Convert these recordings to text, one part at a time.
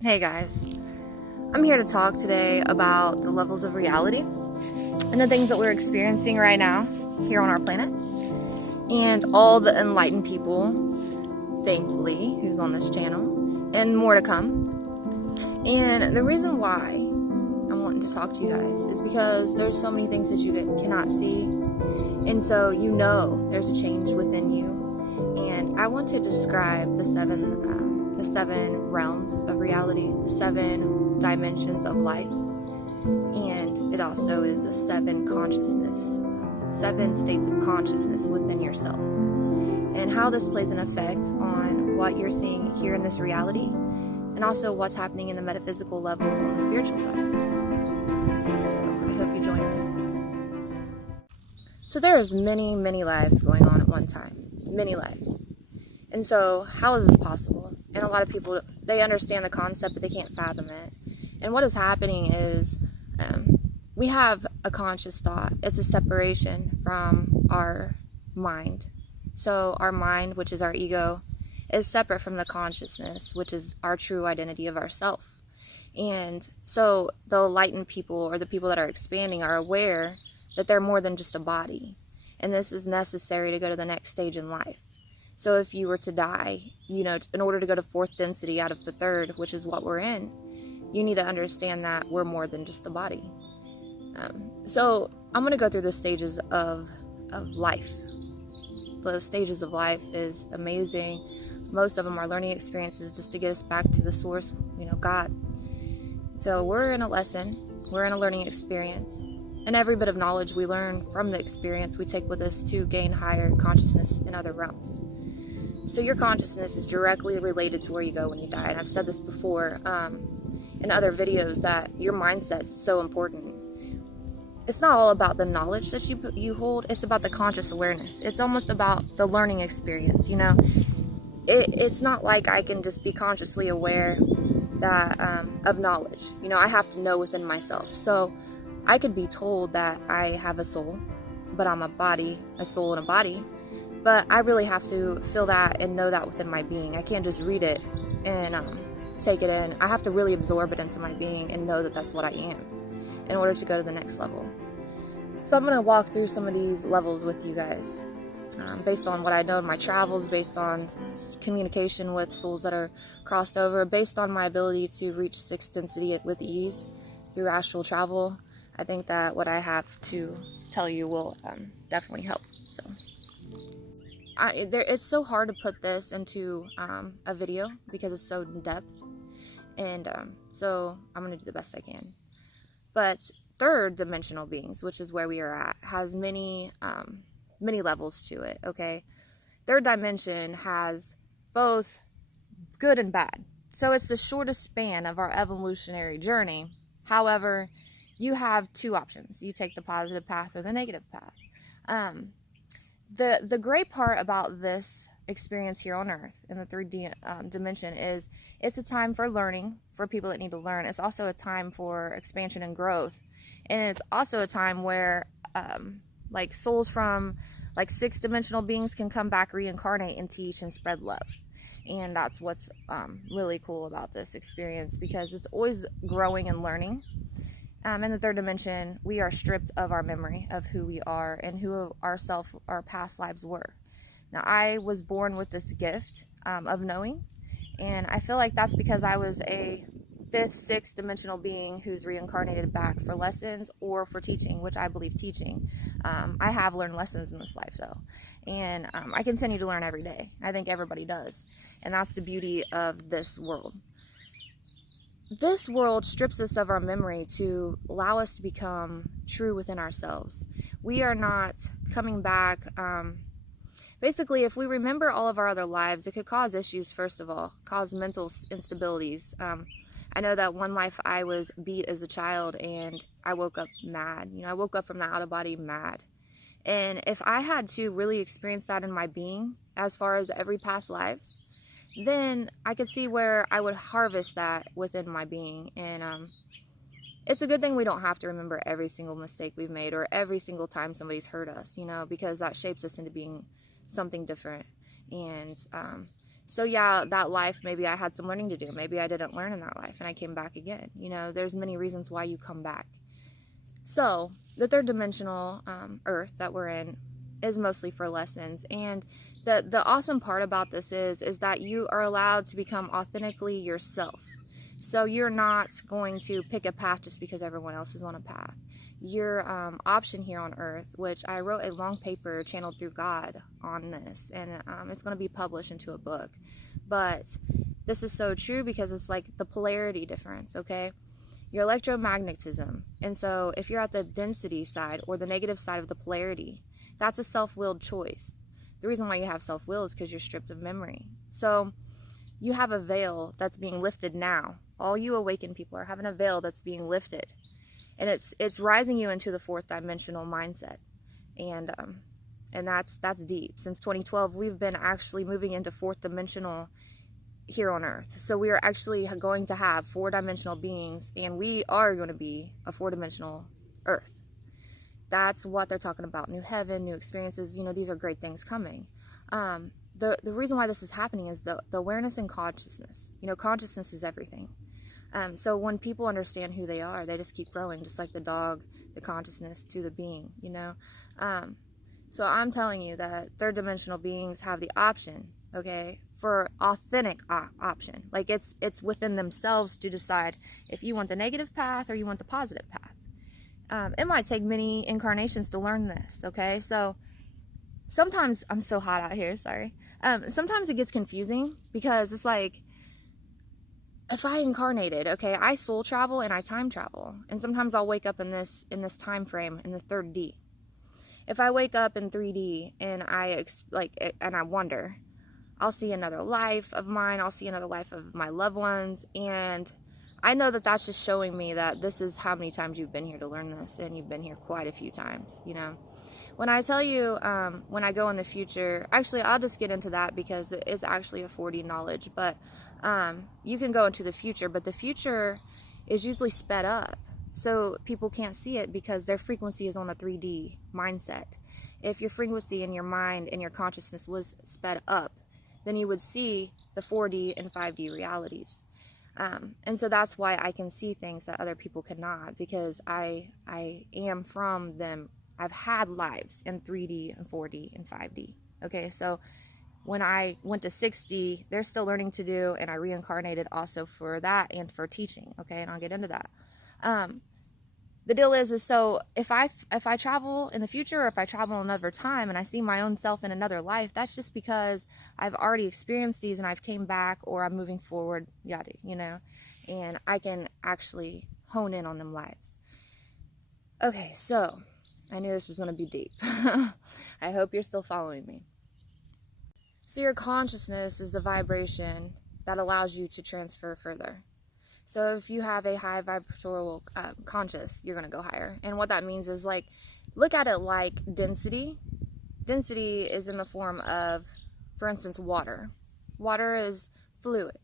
Hey guys, I'm here to talk today about the levels of reality and the things that we're experiencing right now here on our planet, and all the enlightened people, thankfully, who's on this channel, and more to come. And the reason why I'm wanting to talk to you guys is because there's so many things that you cannot see, and so you know there's a change within you. And I want to describe the seven realms of reality, the 7 dimensions of life, and it also is the 7 consciousness, 7 states of consciousness within yourself, and how this plays an effect on what you're seeing here in this reality, and also what's happening in the metaphysical level on the spiritual side. So I hope you join me. So there's many lives going on at one time, many lives. And so how is this possible? And a lot of people, they understand the concept, but they can't fathom it. And what is happening is we have a conscious thought. It's a separation from our mind. So our mind, which is our ego, is separate from the consciousness, which is our true identity of ourself. And so the enlightened people, or the people that are expanding, are aware that they're more than just a body. And this is necessary to go to the next stage in life. So if you were to die, in order to go to 4th density out of the 3rd, which is what we're in, you need to understand that we're more than just a body. So I'm going to go through the stages of life. The stages of life is amazing. Most of them are learning experiences just to get us back to the source, God. So we're in a lesson. We're in a learning experience. And every bit of knowledge we learn from the experience we take with us to gain higher consciousness in other realms. So your consciousness is directly related to where you go when you die. And I've said this before in other videos, that your mindset is so important. It's not all about the knowledge that you hold. It's about the conscious awareness. It's almost about the learning experience. It's not like I can just be consciously aware that of knowledge. I have to know within myself. So I could be told that I have a soul, but I'm a soul and a body. But I really have to feel that and know that within my being. I can't just read it and take it in. I have to really absorb it into my being and know that that's what I am in order to go to the next level. So I'm going to walk through some of these levels with you guys based on what I know in my travels, based on communication with souls that are crossed over, based on my ability to reach 6th density with ease through astral travel. I think that what I have to tell you will definitely help. So it's so hard to put this into a video because it's so in depth, and so I'm going to do the best I can. But 3rd dimensional beings, which is where we are at, has many levels to it. Okay, 3rd dimension has both good and bad. So it's the shortest span of our evolutionary journey. However, you have 2 options. You take the positive path or the negative path. The great part about this experience here on Earth in the 3D dimension is it's a time for learning, for people that need to learn. It's also a time for expansion and growth. And it's also a time where like souls from like 6th dimensional beings can come back, reincarnate, and teach and spread love. And that's what's really cool about this experience, because it's always growing and learning. In the 3rd dimension, we are stripped of our memory of who we are and who our past lives were. Now, I was born with this gift of knowing, and I feel like that's because I was a 5th, 6th dimensional being who's reincarnated back for lessons or for teaching, which I believe teaching. I have learned lessons in this life, though, and I continue to learn every day. I think everybody does, and that's the beauty of this world. This world strips us of our memory to allow us to become true within ourselves. We are not coming back. Basically, if we remember all of our other lives, it could cause issues, first of all, cause mental instabilities. I know that one life I was beat as a child, and I woke up mad. I woke up from the out-of-body mad. And if I had to really experience that in my being, as far as every past lives, then I could see where I would harvest that within my being. And it's a good thing we don't have to remember every single mistake we've made or every single time somebody's hurt us, because that shapes us into being something different. And So yeah, that life, maybe I had some learning to do. Maybe I didn't learn in that life and I came back again. You know, there's many reasons why you come back. So the third dimensional earth that we're in is mostly for lessons. And the awesome part about this is that you are allowed to become authentically yourself. So you're not going to pick a path just because everyone else is on a path. Your option here on earth, which I wrote a long paper channeled through God on this, and it's going to be published into a book. But this is so true because it's like the polarity difference, okay? Your electromagnetism. And so if you're at the density side or the negative side of the polarity, that's a self-willed choice. The reason why you have self-will is because you're stripped of memory. So you have a veil that's being lifted now. All you awakened people are having a veil that's being lifted. And it's rising you into the fourth dimensional mindset. And that's deep. Since 2012, we've been actually moving into fourth dimensional here on earth. So we are actually going to have four-dimensional beings, and we are going to be a four-dimensional earth. That's what they're talking about. New heaven, new experiences. You know, these are great things coming. The reason why this is happening is the awareness and consciousness. You know, consciousness is everything. So when people understand who they are, they just keep growing, just like the dog, the consciousness to the being, you know. So I'm telling you that third dimensional beings have the option, okay, for authentic option. Like it's within themselves to decide if you want the negative path or you want the positive path. It might take many incarnations to learn this, okay? So sometimes, I'm so hot out here, sorry. Sometimes it gets confusing because it's like, if I incarnated, okay, I soul travel and I time travel. And sometimes I'll wake up in this time frame in the 3D. If I wake up in 3D and I wonder, I'll see another life of mine, I'll see another life of my loved ones, and I know that that's just showing me that this is how many times you've been here to learn this, and you've been here quite a few times, you know. When I tell you, when I go in the future, actually I'll just get into that because it is actually a 4D knowledge, but you can go into the future, but the future is usually sped up. So people can't see it because their frequency is on a 3D mindset. If your frequency in your mind and your consciousness was sped up, then you would see the 4D and 5D realities. And so that's why I can see things that other people cannot, because I am from them. I've had lives in 3D and 4D and 5D. Okay, so when I went to 6D, there's still learning to do, and I reincarnated also for that and for teaching. Okay, and I'll get into that. The deal is so if I travel in the future, or if I travel another time and I see my own self in another life, that's just because I've already experienced these and I've came back, or I'm moving forward, yada, you know, and I can actually hone in on them lives. Okay, so I knew this was going to be deep. I hope you're still following me. So your consciousness is the vibration that allows you to transfer further. So if you have a high vibratory conscious, you're going to go higher. And what that means is, like, look at it like density. Density is in the form of, for instance, water. Water is fluid.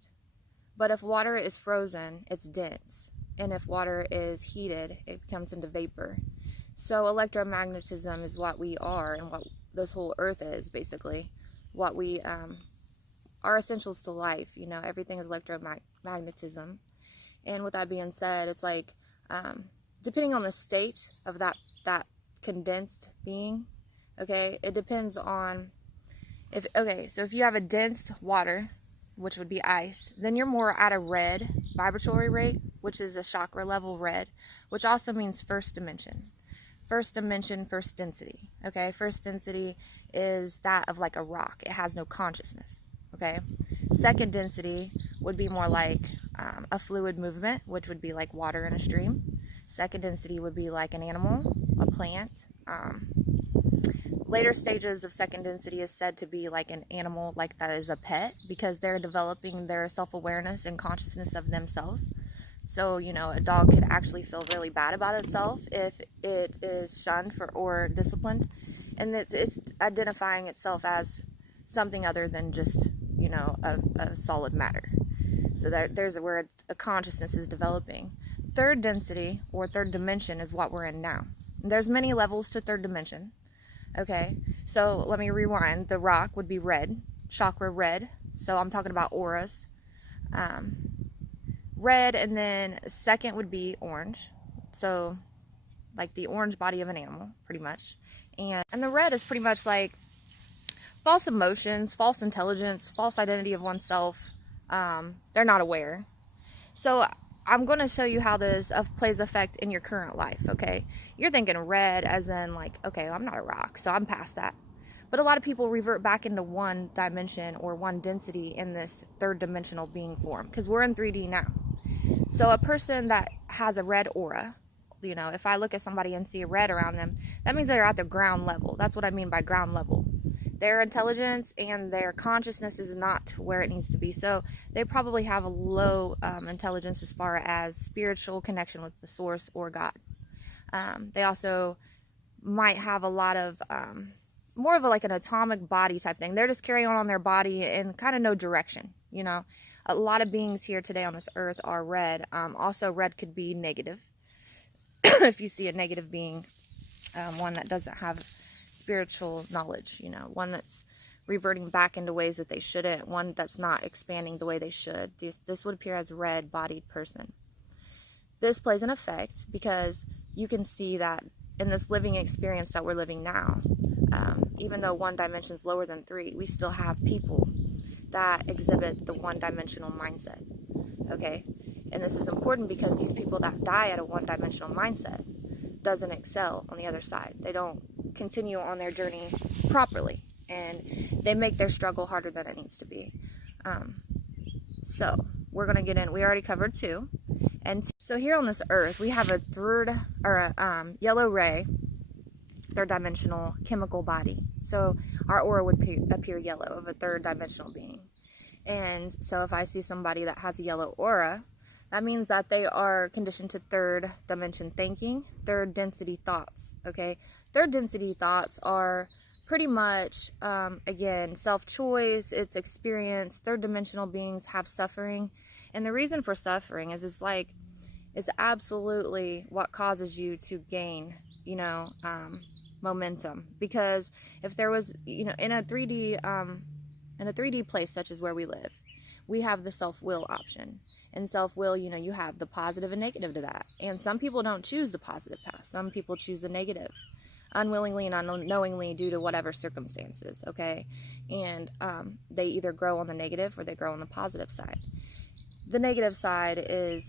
But if water is frozen, it's dense. And if water is heated, it comes into vapor. So electromagnetism is what we are, and what this whole earth is, basically. What we are essentials to life. You know, everything is electromagnetism. And with that being said, it's like, depending on the state of that condensed being, okay, it depends on, so if you have a dense water, which would be ice, then you're more at a red vibratory rate, which is a chakra level red, which also means first dimension. First dimension, first density, okay? First density is that of like a rock. It has no consciousness, okay? Second density would be more like a fluid movement, which would be like water in a stream. Second density would be like an animal, a plant. Later stages of second density is said to be like an animal, like that is a pet, because they're developing their self-awareness and consciousness of themselves. So, you know, a dog could actually feel really bad about itself if it is shunned or disciplined. And it's identifying itself as something other than just, you know, a solid matter. So there's where a consciousness is developing. Third density, or third dimension, is what we're in now. There's many levels to third dimension. Okay, so let me rewind. The rock would be red, chakra red. So I'm talking about auras. Red, and then second would be orange. So like the orange body of an animal, pretty much. And the red is pretty much like false emotions, false intelligence, false identity of oneself. They're not aware. So I'm going to show you how this plays effect in your current life, okay? You're thinking red as in like, okay, I'm not a rock, so I'm past that. But a lot of people revert back into one dimension or one density in this third dimensional being form, because we're in 3D now. So a person that has a red aura, you know, if I look at somebody and see a red around them, that means they're at the ground level. That's what I mean by ground level. Their intelligence and their consciousness is not where it needs to be. So they probably have a low intelligence as far as spiritual connection with the source or God. They also might have a lot of more of like an atomic body type thing. They're just carrying on their body and kind of no direction, you know. A lot of beings here today on this earth are red. Also, red could be negative. If you see a negative being, one that doesn't have spiritual knowledge, you know, one that's reverting back into ways that they shouldn't, one that's not expanding the way they should. This would appear as a red-bodied person. This plays an effect because you can see that in this living experience that we're living now, even though one dimension is lower than 3, we still have people that exhibit the one-dimensional mindset, okay? And this is important because these people that die at a one-dimensional mindset doesn't excel on the other side. They don't continue on their journey properly, and they make their struggle harder than it needs to be. So we're going to get in. We already covered 2. And so here on this earth, we have a yellow ray, third dimensional chemical body. So our aura would appear yellow of a third dimensional being. And so if I see somebody that has a yellow aura, that means that they are conditioned to third dimension thinking, third density thoughts, okay? Third density thoughts are pretty much, again, self-choice, it's experience. Third dimensional beings have suffering. And the reason for suffering is it's absolutely what causes you to gain, you know, momentum. Because if there was, you know, in a 3D place such as where we live, we have the self-will option. And self-will, you know, you have the positive and negative to that. And some people don't choose the positive path. Some people choose the negative, unwillingly and unknowingly due to whatever circumstances, okay? And they either grow on the negative or they grow on the positive side. The negative side is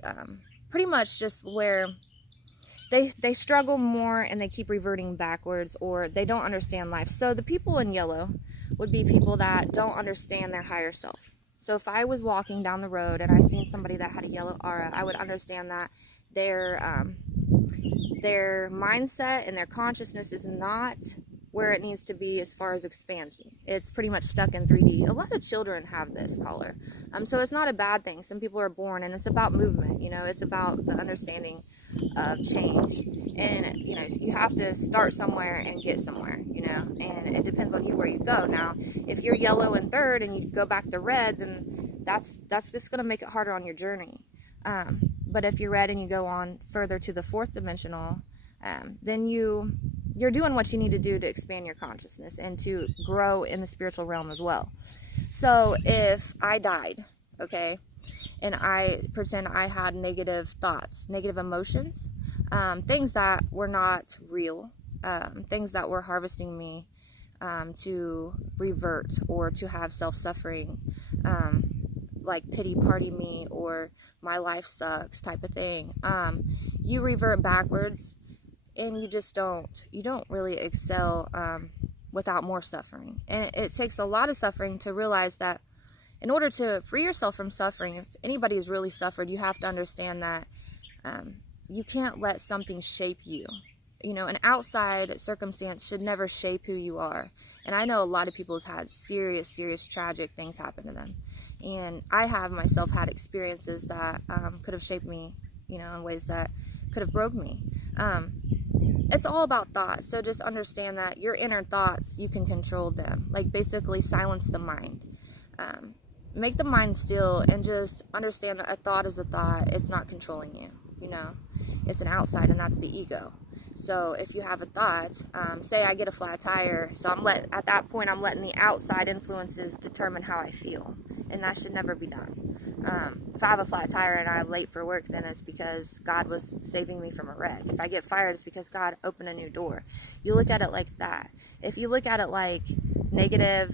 pretty much just where they struggle more and they keep reverting backwards, or they don't understand life. So the people in yellow would be people that don't understand their higher self. So if I was walking down the road and I seen somebody that had a yellow aura, I would understand that their mindset and their consciousness is not where it needs to be as far as expansion. It's pretty much stuck in 3D. A lot of children have this color. So it's not a bad thing. Some people are born, and it's about movement, you know, it's about the understanding of change. And, you know, you have to start somewhere and get somewhere, you know, and it depends on you where you go. Now, if you're yellow in third and you go back to red, then that's just going to make it harder on your journey. But if you're red and you go on further to the fourth dimensional, then you're doing what you need to do to expand your consciousness and to grow in the spiritual realm as well. So if I died, okay, and I pretend I had negative thoughts, negative emotions, things that were not real, things that were harvesting me to revert or to have self-suffering, like pity party me or my life sucks type of thing, you revert backwards. And you don't really excel without more suffering. And it takes a lot of suffering to realize that in order to free yourself from suffering, if anybody has really suffered, you have to understand that you can't let something shape you. You know, an outside circumstance should never shape who you are. And I know a lot of people have had serious, tragic things happen to them. And I have myself had experiences that could have shaped me, you know, in ways that could have broke me. It's all about thoughts. So just understand that your inner thoughts, you can control them. Like basically silence the mind. Make the mind still and just understand that a thought is a thought. It's not controlling you, you know. It's an outside, and that's the ego. So if you have a thought, say I get a flat tire, so at that point I'm letting the outside influences determine how I feel. and that should never be done. If I have a flat tire and I'm late for work, then it's because God was saving me from a wreck. If I get fired, it's because God opened a new door. You look at it like that. If you look at it like negative,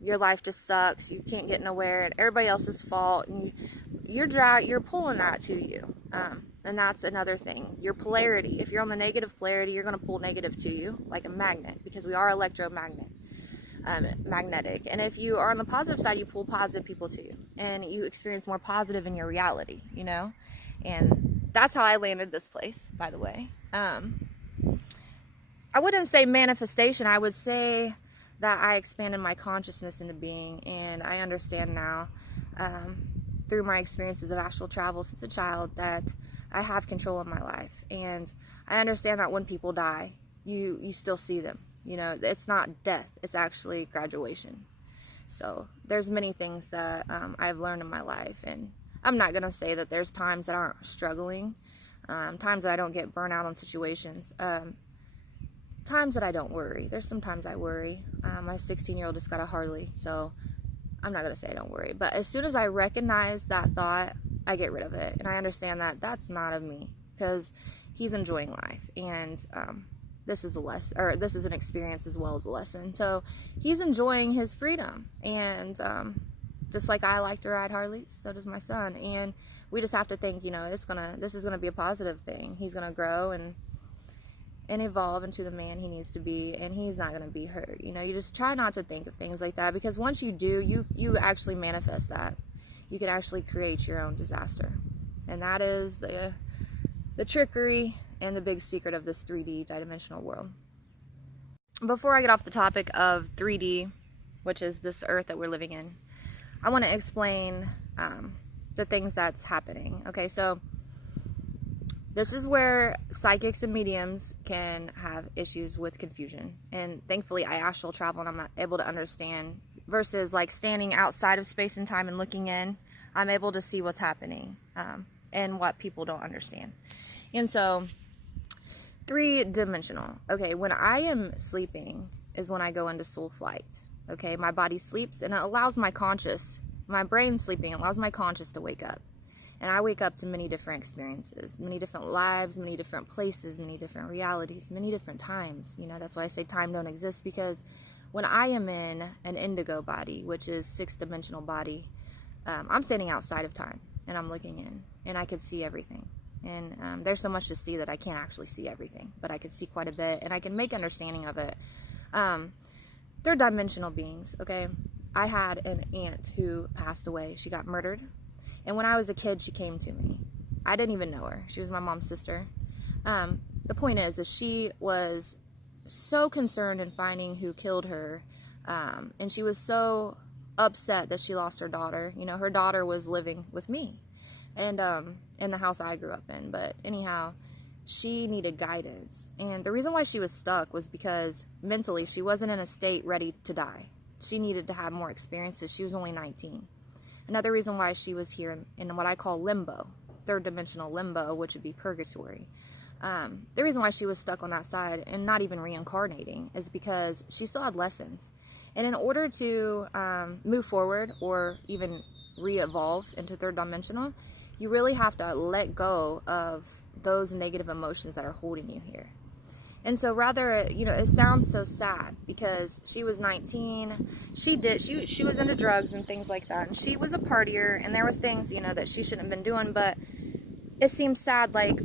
your life just sucks, you can't get nowhere, and everybody else's fault, and you're pulling that to you. And that's another thing. Your polarity. If you're on the negative polarity, you're going to pull negative to you like a magnet, because we are electromagnetic. And if you are on the positive side, you pull positive people to you, and you experience more positive in your reality, you know. And that's how I landed this place, by the way. I wouldn't say manifestation. I would say that I expanded my consciousness into being, and I understand now, through my experiences of astral travel since a child, that I have control of my life. And I understand that when people die, you still see them. You know, it's not death, it's actually graduation. So there's many things that I've learned in my life, and I'm not gonna say that there's times that aren't struggling, times that I don't get burnt out on situations, times that I don't worry. There's some times I worry. My 16-year-old just got a Harley, so I'm not gonna say I don't worry. But as soon as I recognize that thought, I get rid of it, and I understand that that's not of me, because he's enjoying life, and this is a lesson, or this is an experience as well as a lesson. So he's enjoying his freedom, and just like I like to ride Harleys, so does my son. And we just have to think, you know, this is gonna be a positive thing. He's gonna grow and evolve into the man he needs to be, and he's not gonna be hurt. You know, you just try not to think of things like that, because once you do, you actually manifest that. You can actually create your own disaster, and that is the trickery and the big secret of this 3D dimensional world. Before I get off the topic of 3D, which is this earth that we're living in, I want to explain the things that's happening. Okay, so this is where psychics and mediums can have issues with confusion, and thankfully I astral travel and I'm able to understand, versus like standing outside of space and time and looking in. I'm able to see what's happening and what people don't understand. And so 3-dimensional. Okay, when I am sleeping is when I go into soul flight. Okay, my body sleeps, and it allows my brain sleeping, it allows my conscious to wake up. And I wake up to many different experiences, many different lives, many different places, many different realities, many different times. You know, that's why I say time don't exist, because when I am in an indigo body, which is 6-dimensional body, I'm standing outside of time, and I'm looking in, and I can see everything. And there's so much to see that I can't actually see everything, but I can see quite a bit, and I can make understanding of it. They're dimensional beings, okay? I had an aunt who passed away. She got murdered, and when I was a kid, she came to me. I didn't even know her. She was my mom's sister. The point is that she was so concerned in finding who killed her, and she was so upset that she lost her daughter. You know, her daughter was living with me, and in the house I grew up in. But anyhow, she needed guidance, and the reason why she was stuck was because mentally she wasn't in a state ready to die. She needed to have more experiences. She was only 19. Another reason why she was here in what I call limbo, 3rd-dimensional limbo, which would be purgatory. The reason why she was stuck on that side and not even reincarnating is because she still had lessons. And in order to move forward or even re-evolve into 3rd-dimensional, you really have to let go of those negative emotions that are holding you here. And so rather, you know, it sounds so sad because she was 19, she was into drugs and things like that, and she was a partier, and there was things, you know, that she shouldn't have been doing, but it seems sad. Like,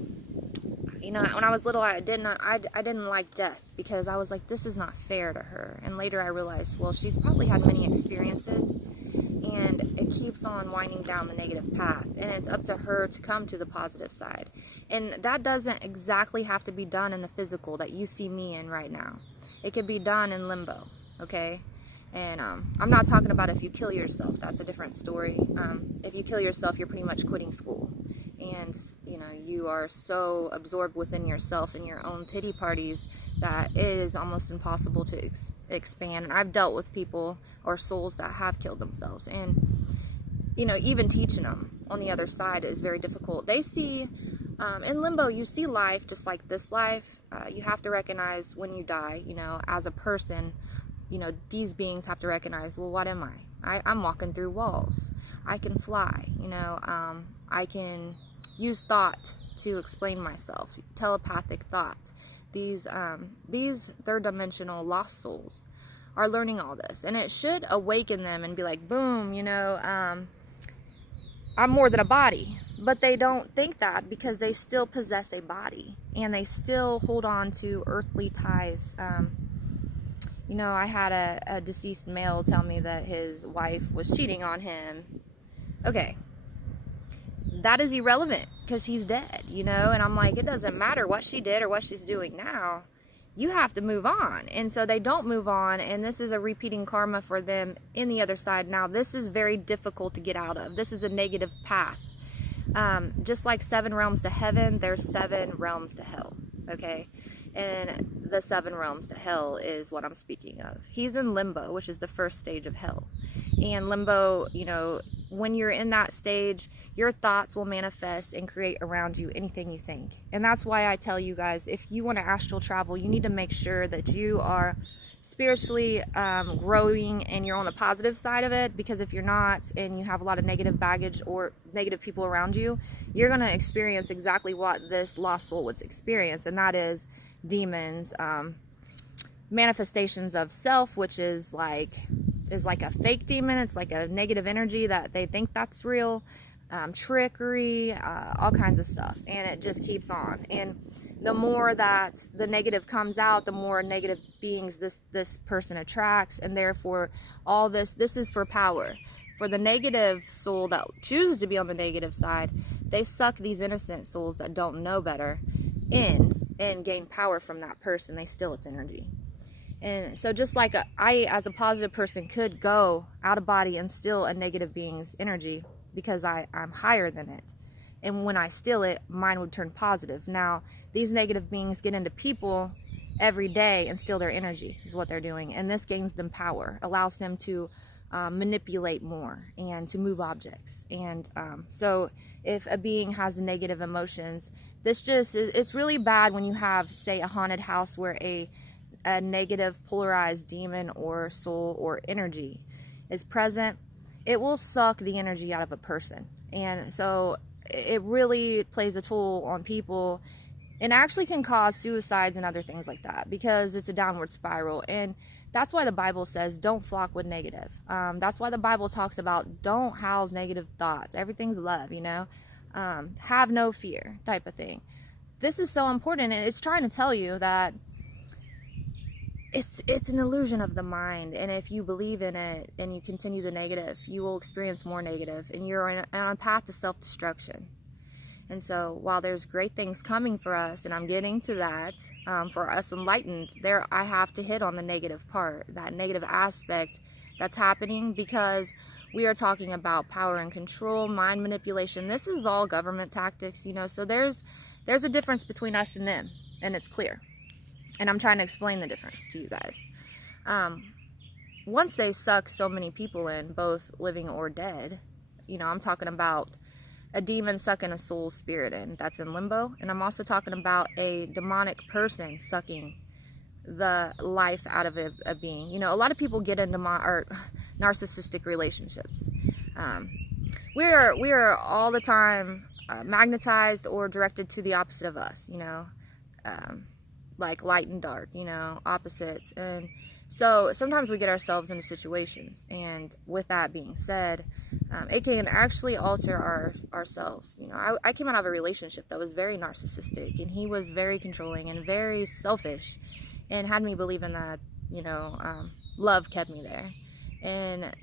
you know, when I was little, I didn't like death, because I was like, this is not fair to her. And later I realized, well, she's probably had many experiences, and it keeps on winding down the negative path, and it's up to her to come to the positive side. And that doesn't exactly have to be done in the physical that you see me in right now. It could be done in limbo, okay? And I'm not talking about if you kill yourself. That's a different story. If you kill yourself, you're pretty much quitting school. And, you know, you are so absorbed within yourself and your own pity parties that it is almost impossible to expand. And I've dealt with people or souls that have killed themselves. And, you know, even teaching them on the other side is very difficult. They see, in limbo, you see life just like this life. You have to recognize when you die, you know, as a person, you know, these beings have to recognize, well, what am I? I'm walking through walls. I can fly, I can use thought to explain myself, telepathic thought. These third dimensional lost souls are learning all this, and it should awaken them and be like, boom, I'm more than a body. But they don't think that, because they still possess a body and they still hold on to earthly ties. I had a deceased male tell me that his wife was cheating on him. Okay, that is irrelevant because he's dead, and I'm like, it doesn't matter what she did or what she's doing now. You have to move on. And so they don't move on, and this is a repeating karma for them in the other side. Now, this is very difficult to get out of. This is a negative path. Just like 7 realms to heaven, there's 7 realms to hell, okay? And the 7 realms to hell is what I'm speaking of. He's in limbo, which is the first stage of hell. And limbo, when you're in that stage, your thoughts will manifest and create around you anything you think. And that's why I tell you guys, if you want to astral travel, you need to make sure that you are spiritually growing and you're on the positive side of it, because if you're not and you have a lot of negative baggage or negative people around you, you're going to experience exactly what this lost soul would experience, and that is demons, manifestations of self, which is like a fake demon. It's like a negative energy that they think that's real, trickery, all kinds of stuff, and it just keeps on. And the more that the negative comes out, the more negative beings this person attracts, and therefore all this is for power. For the negative soul that chooses to be on the negative side, they suck these innocent souls that don't know better in and gain power from that person. They steal its energy. And so just like I, as a positive person, could go out of body and steal a negative being's energy because I'm higher than it. And when I steal it, mine would turn positive. Now, these negative beings get into people every day and steal their energy, is what they're doing. And this gains them power, allows them to manipulate more and to move objects. And so if a being has negative emotions, it's really bad when you have, say, a haunted house where a negative polarized demon or soul or energy is present. It will suck the energy out of a person. And so it really plays a toll on people, and actually can cause suicides and other things like that, because it's a downward spiral. And that's why the Bible says don't flock with negative. That's why the Bible talks about don't house negative thoughts. Everything's love, have no fear type of thing. This is so important, and it's trying to tell you that it's an illusion of the mind, and if you believe in it and you continue the negative, you will experience more negative, and you're on a path to self-destruction. And so while there's great things coming for us, and I'm getting to that, for us enlightened, I have to hit on the negative part, that negative aspect that's happening, because we are talking about power and control, mind manipulation. This is all government tactics, so there's a difference between us and them, and it's clear. And I'm trying to explain the difference to you guys. Once they suck so many people in, both living or dead, I'm talking about a demon sucking a soul spirit in, that's in limbo. And I'm also talking about a demonic person sucking the life out of a being. A lot of people get into narcissistic relationships. We are all the time magnetized or directed to the opposite of us, like light and dark, opposites. And so sometimes we get ourselves into situations, and with that being said, it can actually alter ourselves. I came out of a relationship that was very narcissistic, and he was very controlling and very selfish, and had me believing that love kept me there. And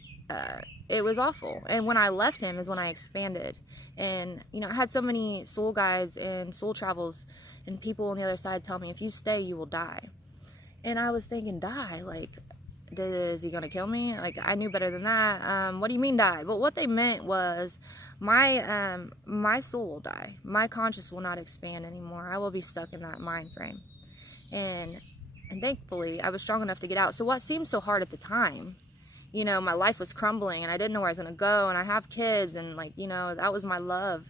it was awful. And when I left him is when I expanded. And I had so many soul guides and soul travels and people on the other side tell me, if you stay, you will die. And I was thinking, die? Like, is he gonna kill me? Like, I knew better than that. What do you mean die? But what they meant was my soul will die. My conscious will not expand anymore. I will be stuck in that mind frame. And thankfully, I was strong enough to get out. So what seemed so hard at the time, my life was crumbling, and I didn't know where I was gonna go, and I have kids, and that was my love.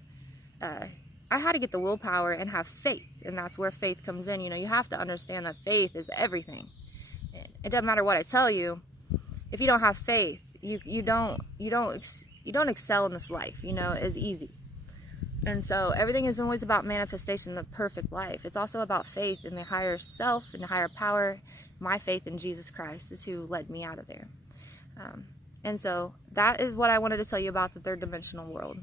I had to get the willpower and have faith, and that's where faith comes in. You have to understand that faith is everything. It doesn't matter what I tell you. If you don't have faith, you don't excel in this life, you know, as easy. And so everything is always about manifestation, the perfect life. It's also about faith in the higher self and the higher power. My faith in Jesus Christ is who led me out of there. And so that is what I wanted to tell you about the third dimensional world.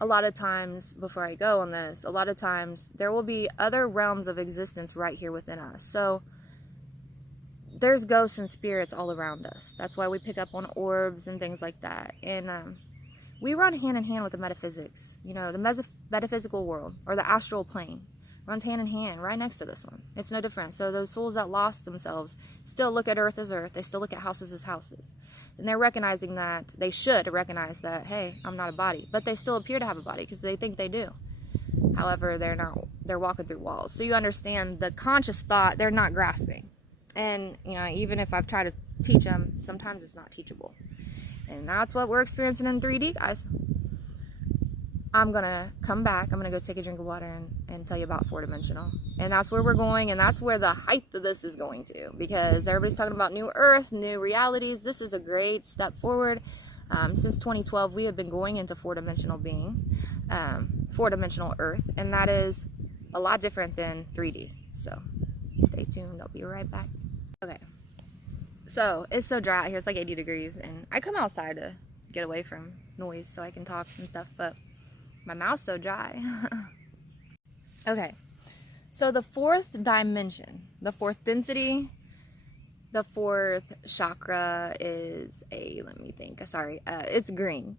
A lot of times, before I go on this, a lot of times there will be other realms of existence right here within us. So there's ghosts and spirits all around us. That's why we pick up on orbs and things like that. And we run hand in hand with the metaphysics. You know, the metaphysical world, or the astral plane, runs hand in hand right next to this one. It's no different. So those souls that lost themselves still look at earth as earth. They still look at houses as houses. And they're recognizing that, they should recognize that, hey, I'm not a body. But they still appear to have a body because they think they do. However, they're not. They're walking through walls. So you understand the conscious thought they're not grasping. And, you know, even if I've tried to teach them, sometimes it's not teachable. And that's what we're experiencing in 3D, guys. I'm going to come back. I'm going to go take a drink of water and tell you about 4-dimensional. And that's where we're going, and that's where the height of this is going to. Because everybody's talking about new earth, new realities. This is a great step forward. Since 2012, we have been going into 4-dimensional being, 4-dimensional earth. And that is a lot different than 3D. So stay tuned. I'll be right back. Okay. So it's so dry out here. It's like 80 degrees. And I come outside to get away from noise so I can talk and stuff. But my mouth's so dry. Okay, so the fourth dimension, the fourth density, the fourth chakra is let me think, it's green.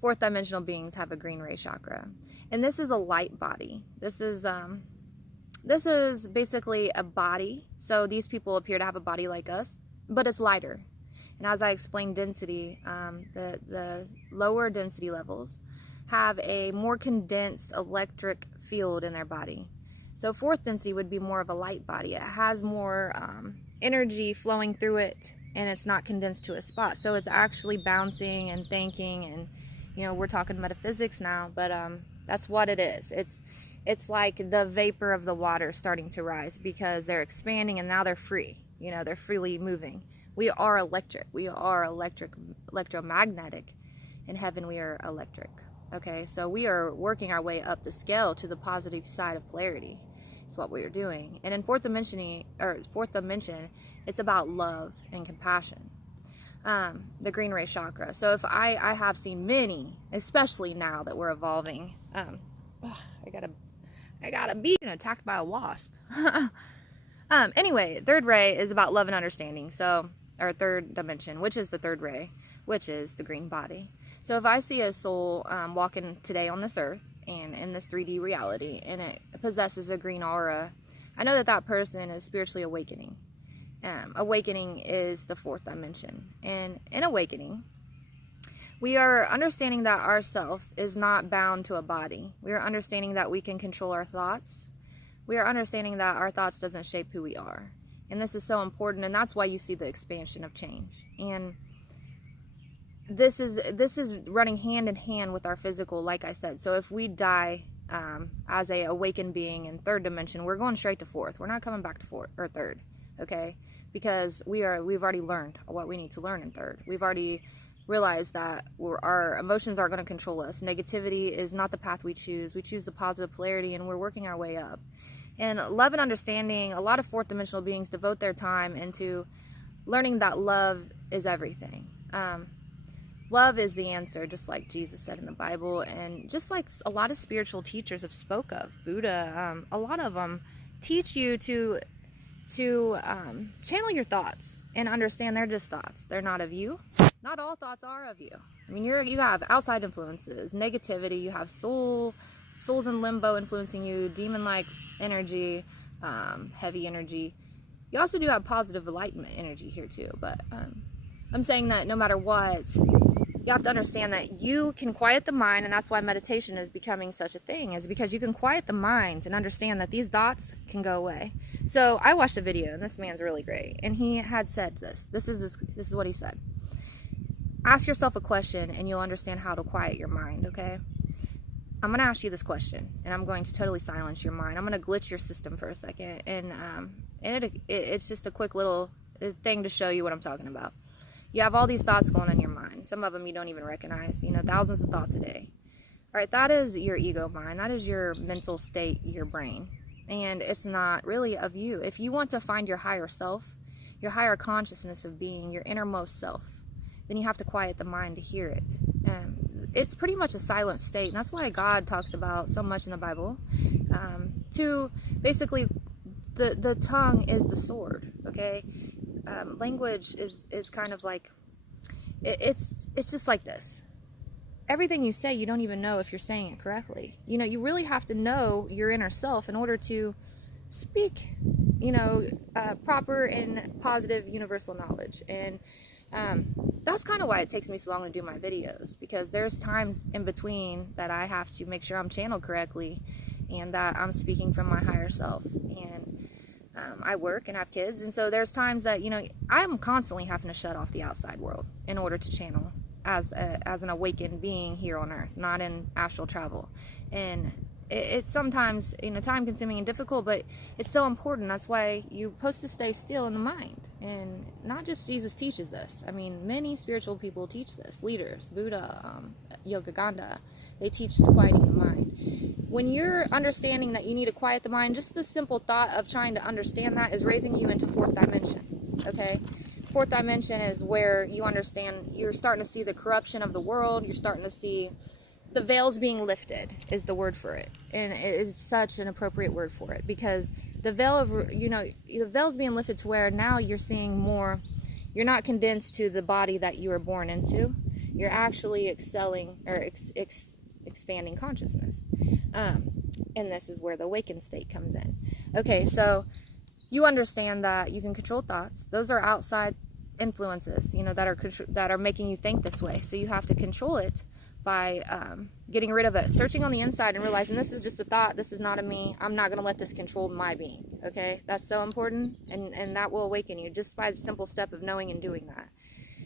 Fourth dimensional beings have a green Ray Chakra. And this is a light body. This is basically a body. So these people appear to have a body like us, but it's lighter. And as I explained density, the lower density levels have a more condensed electric field in their body. So fourth density would be more of a light body. It has more energy flowing through it, and it's not condensed to a spot. So it's actually bouncing and thinking, and you know, we're talking metaphysics now, but that's what it is. It's like the vapor of the water starting to rise because they're expanding and now they're free. You know, they're freely moving. We are electric. We are electromagnetic. In heaven, we are electric. Okay, so we are working our way up the scale to the positive side of polarity. It's what we are doing. And in fourth dimension, it's about love and compassion. The green Ray Chakra. So if I have seen many, especially now that we're evolving. I gotta be attacked by a wasp. Anyway, third ray is about love and understanding. So, or third dimension, which is the third ray, which is the green body. So if I see a soul walking today on this earth and in this 3D reality, and it possesses a green aura, I know that that person is spiritually awakening. Awakening is the fourth dimension. And in awakening, we are understanding that our self is not bound to a body. We are understanding that we can control our thoughts. We are understanding that our thoughts doesn't shape who we are. And this is so important, and that's why you see the expansion of change. And this is running hand in hand with our physical, like I said. So if we die as a awakened being in third dimension, we're going straight to fourth. We're not coming back to fourth or third, okay? Because we've already learned what we need to learn in third. We've already realized that our emotions aren't going to control us. Negativity is not the path we choose. We choose the positive polarity, and we're working our way up. And love and understanding, a lot of fourth dimensional beings devote their time into learning that love is everything. Love is the answer, just like Jesus said in the Bible, and just like a lot of spiritual teachers have spoke of. Buddha, a lot of them teach you to channel your thoughts and understand they're just thoughts. They're not of you. Not all thoughts are of you. I mean, you have outside influences, negativity. You have souls in limbo influencing you, demon-like energy, heavy energy. You also do have positive enlightenment energy here too. But I'm saying that no matter what, you have to understand that you can quiet the mind, and that's why meditation is becoming such a thing, is because you can quiet the mind and understand that these thoughts can go away. So I watched a video, and this man's really great, and he had said this. This is what he said. Ask yourself a question, and you'll understand how to quiet your mind, okay? I'm going to ask you this question, and I'm going to totally silence your mind. I'm going to glitch your system for a second, and it's just a quick little thing to show you what I'm talking about. You have all these thoughts going on in your mind. Some of them you don't even recognize, you know, thousands of thoughts a day. All right, that is your ego mind. That is your mental state, your brain. And it's not really of you. If you want to find your higher self, your higher consciousness of being, your innermost self, then you have to quiet the mind to hear it. It's pretty much a silent state. And that's why God talks about so much in the Bible. To basically, the tongue is the sword, okay? Language is kind of like, it's just like this. Everything you say, you don't even know if you're saying it correctly. You know, you really have to know your inner self in order to speak, you know, proper and positive universal knowledge. And that's kind of why it takes me so long to do my videos, because there's times in between that I have to make sure I'm channeled correctly and that I'm speaking from my higher self. And I work and have kids, and so there's times that, you know, I'm constantly having to shut off the outside world in order to channel as an awakened being here on earth, not in astral travel. And it's sometimes, you know, time consuming and difficult, but it's so important. That's why you're supposed to stay still in the mind. And not just Jesus teaches this. I mean, many spiritual people teach this. Leaders, Buddha, Yoga Gandha, they teach quieting the mind. When you're understanding that you need to quiet the mind, just the simple thought of trying to understand that is raising you into fourth dimension, okay? Fourth dimension is where you understand, you're starting to see the corruption of the world, you're starting to see the veils being lifted is the word for it. And it is such an appropriate word for it, because the veil of, you know, the veil's being lifted to where now you're seeing more, you're not condensed to the body that you were born into. You're actually excelling or expanding consciousness. And this is where the awakened state comes in. Okay, so you understand that you can control thoughts. Those are outside influences, you know, that are making you think this way. So you have to control it by getting rid of it, searching on the inside and realizing this is just a thought, this is not a me, I'm not going to let this control my being, okay? That's so important, and that will awaken you just by the simple step of knowing and doing that.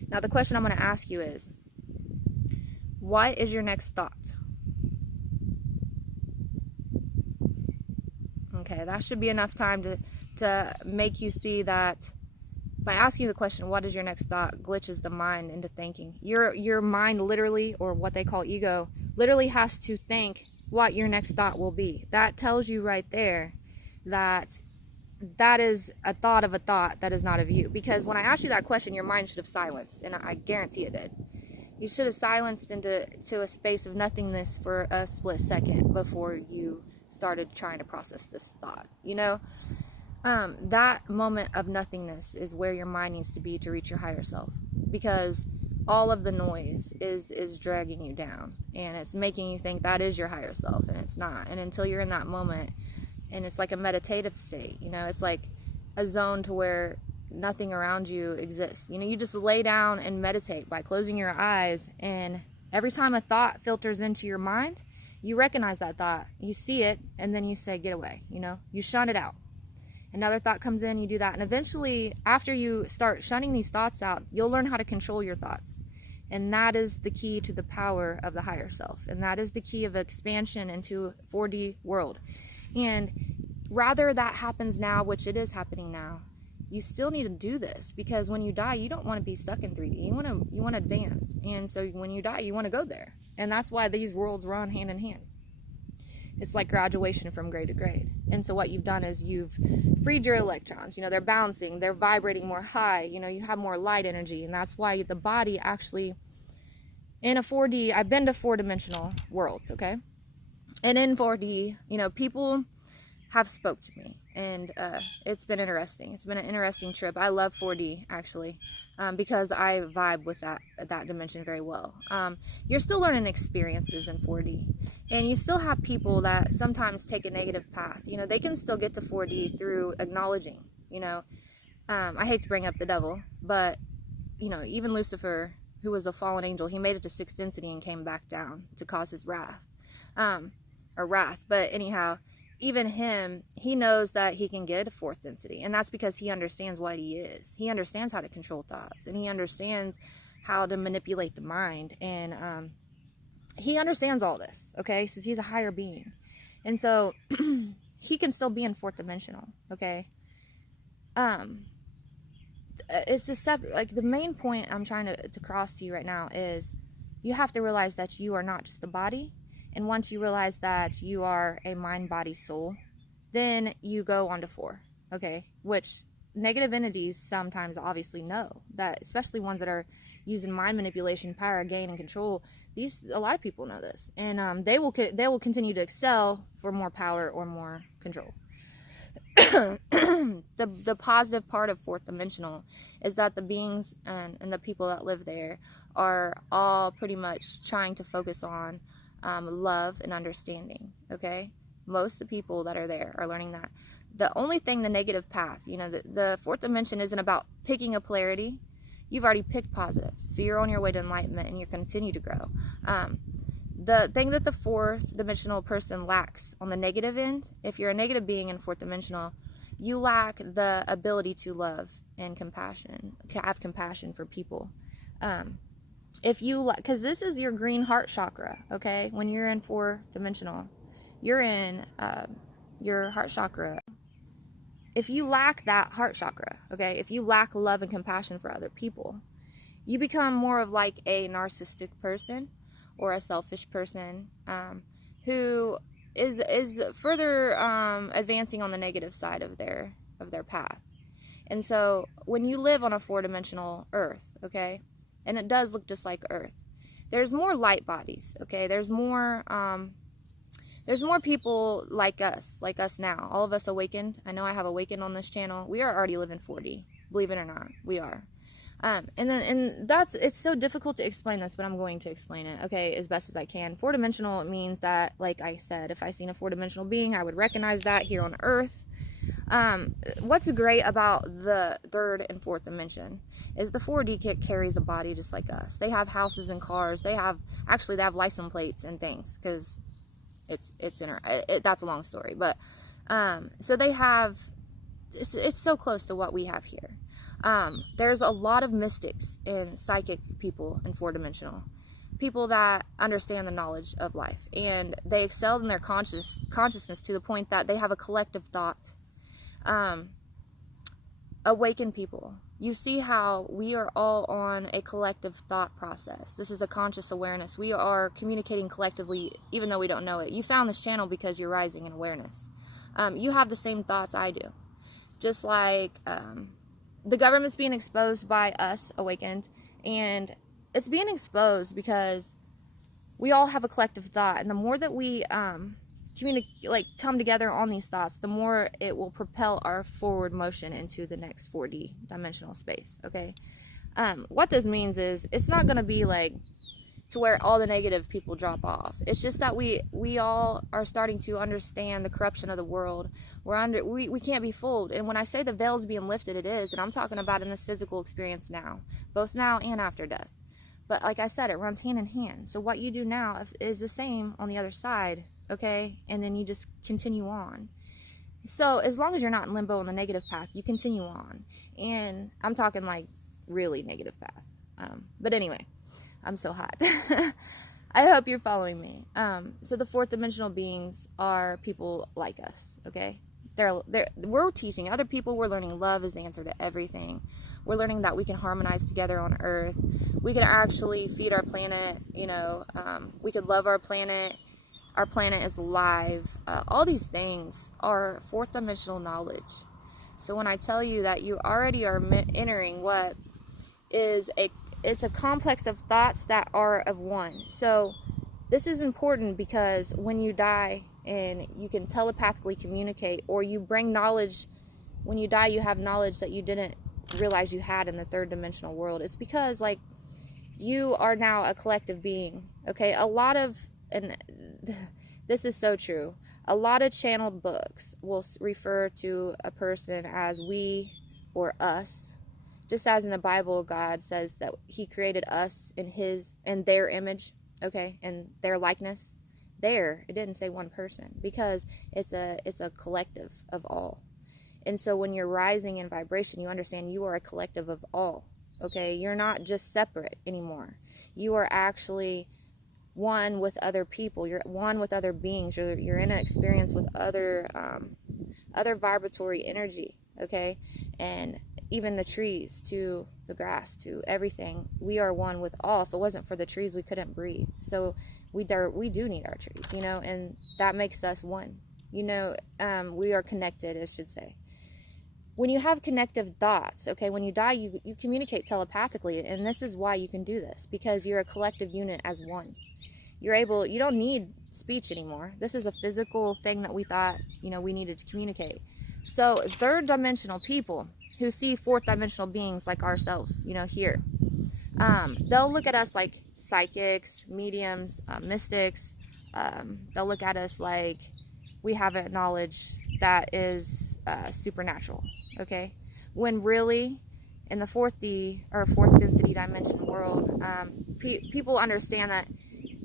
Now the question I'm going to ask you is, what is your next thought? Okay, that should be enough time to make you see that by asking the question, what is your next thought, glitches the mind into thinking. Your mind literally, or what they call ego, literally has to think what your next thought will be. That tells you right there that that is a thought of a thought that is not of you. Because when I asked you that question, your mind should have silenced, and I guarantee it did. You should have silenced into a space of nothingness for a split second before you started trying to process this thought, you know? That moment of nothingness is where your mind needs to be to reach your higher self, because all of the noise is dragging you down, and it's making you think that is your higher self, and it's not. And until you're in that moment, and it's like a meditative state, you know, it's like a zone to where nothing around you exists. You know, you just lay down and meditate by closing your eyes, and every time a thought filters into your mind, you recognize that thought, you see it, and then you say, get away, you know, you shun it out. Another thought comes in, you do that, and eventually, after you start shunning these thoughts out, you'll learn how to control your thoughts. And that is the key to the power of the higher self, and that is the key of expansion into 4D world. And rather that happens now, which it is happening now, you still need to do this, because when you die, you don't want to be stuck in 3D. You want to advance, and so when you die, you want to go there, and that's why these worlds run hand in hand. It's like graduation from grade to grade. And so what you've done is you've freed your electrons. You know, they're bouncing, they're vibrating more high. You know, you have more light energy. And that's why the body actually, in a 4D, I've been to 4-dimensional worlds, okay? And in 4D, you know, people have spoke to me. And it's been interesting. It's been an interesting trip. I love 4D, actually, because I vibe with that dimension very well. You're still learning experiences in 4D. And you still have people that sometimes take a negative path. You know, they can still get to 4D through acknowledging, you know. I hate to bring up the devil, but, you know, even Lucifer, who was a fallen angel, he made it to 6th density and came back down to cause his wrath. But anyhow, even him, he knows that he can get a 4th density. And that's because he understands what he is. He understands how to control thoughts. And he understands how to manipulate the mind. And he understands all this, okay? Since he's a higher being. And so he can still be in 4th dimensional, okay? it's a step, like the main point I'm trying to cross to you right now is you have to realize that you are not just the body. And once you realize that you are a mind, body, soul, then you go on to 4, okay? Which negative entities sometimes obviously know that, especially ones that are using mind manipulation, power, gain, and control. A lot of people know this, and they will continue to excel for more power or more control. The positive part of 4th dimensional is that the beings and the people that live there are all pretty much trying to focus on love and understanding, okay? Most of the people that are there are learning that. The only thing, the negative path, the 4th dimension isn't about picking a polarity. You've already picked positive, so you're on your way to enlightenment and you continue to grow. The thing that the 4th dimensional person lacks on the negative end, if you're a negative being in 4th dimensional, you lack the ability to love and compassion, have compassion for people. Because this is your green heart chakra, okay? When you're in 4th dimensional, you're in your heart chakra. If you lack that heart chakra, okay, if you lack love and compassion for other people, you become more of like a narcissistic person or a selfish person who is further advancing on the negative side of their path. And so when you live on a 4-dimensional Earth, okay, and it does look just like Earth, there's more light bodies, okay? There's more people like us now. All of us awakened. I know I have awakened on this channel. We are already living 4D, believe it or not. We are. It's so difficult to explain this, but I'm going to explain it, okay, as best as I can. 4-dimensional means that, like I said, if I seen a 4-dimensional being, I would recognize that here on Earth. What's great about the 3rd and 4th dimension is the 4D carries a body just like us. They have houses and cars. They have license plates and things, because that's a long story. But so they have, it's so close to what we have here. There's a lot of mystics and psychic people in 4-dimensional. People that understand the knowledge of life, and they excel in their consciousness to the point that they have a collective thought. Awakened people. You see how we are all on a collective thought process. This is a conscious awareness. We are communicating collectively, even though we don't know it. You found this channel because you're rising in awareness. You have the same thoughts I do. Just like the government's being exposed by us, awakened, and it's being exposed because we all have a collective thought, and the more that we come together on these thoughts, the more it will propel our forward motion into the next 4D dimensional space, okay? What this means is it's not going to be like to where all the negative people drop off. It's just that we all are starting to understand the corruption of the world. We can't be fooled. And when I say the veil's being lifted, it is, and I'm talking about in this physical experience now, both now and after death. But like I said, it runs hand in hand. So what you do now is the same on the other side, okay? And then you just continue on. So as long as you're not in limbo on the negative path, you continue on. And I'm talking like really negative path. But anyway, I'm so hot. I hope you're following me. So the 4th dimensional beings are people like us, okay? We're teaching other people. We're learning love is the answer to everything. We're learning that we can harmonize together on Earth. We can actually feed our planet, we could love our planet. Our planet is alive. All these things are 4th dimensional knowledge. So when I tell you that you already are entering what is it's a complex of thoughts that are of one. So this is important because when you die and you can telepathically communicate, or you bring knowledge, when you die you have knowledge that you didn't realize you had in the 3rd dimensional world. It's because like you are now a collective being, okay? And this is so true, a lot of channeled books will refer to a person as we or us, just as in the Bible God says that he created us in their image, okay, and their likeness. There, it didn't say one person, because it's a collective of all. And so when you're rising in vibration, you understand you are a collective of all, okay? You're not just separate anymore. You are actually one with other people. You're one with other beings. You're in an experience with other vibratory energy, okay? And even the trees to the grass to everything. We are one with all. If it wasn't for the trees, we couldn't breathe. So we do need our trees, you know, and that makes us one. You know, we are connected, I should say. When you have connective dots, okay, when you die, you communicate telepathically, and this is why you can do this, because you're a collective unit as one. You don't need speech anymore. This is a physical thing that we thought, you know, we needed to communicate. So third dimensional people who see fourth dimensional beings like ourselves, you know, here, they'll look at us like psychics, mediums, mystics. They'll look at us like we have a knowledge that is supernatural, okay? When really, in the fourth density dimension world, people understand that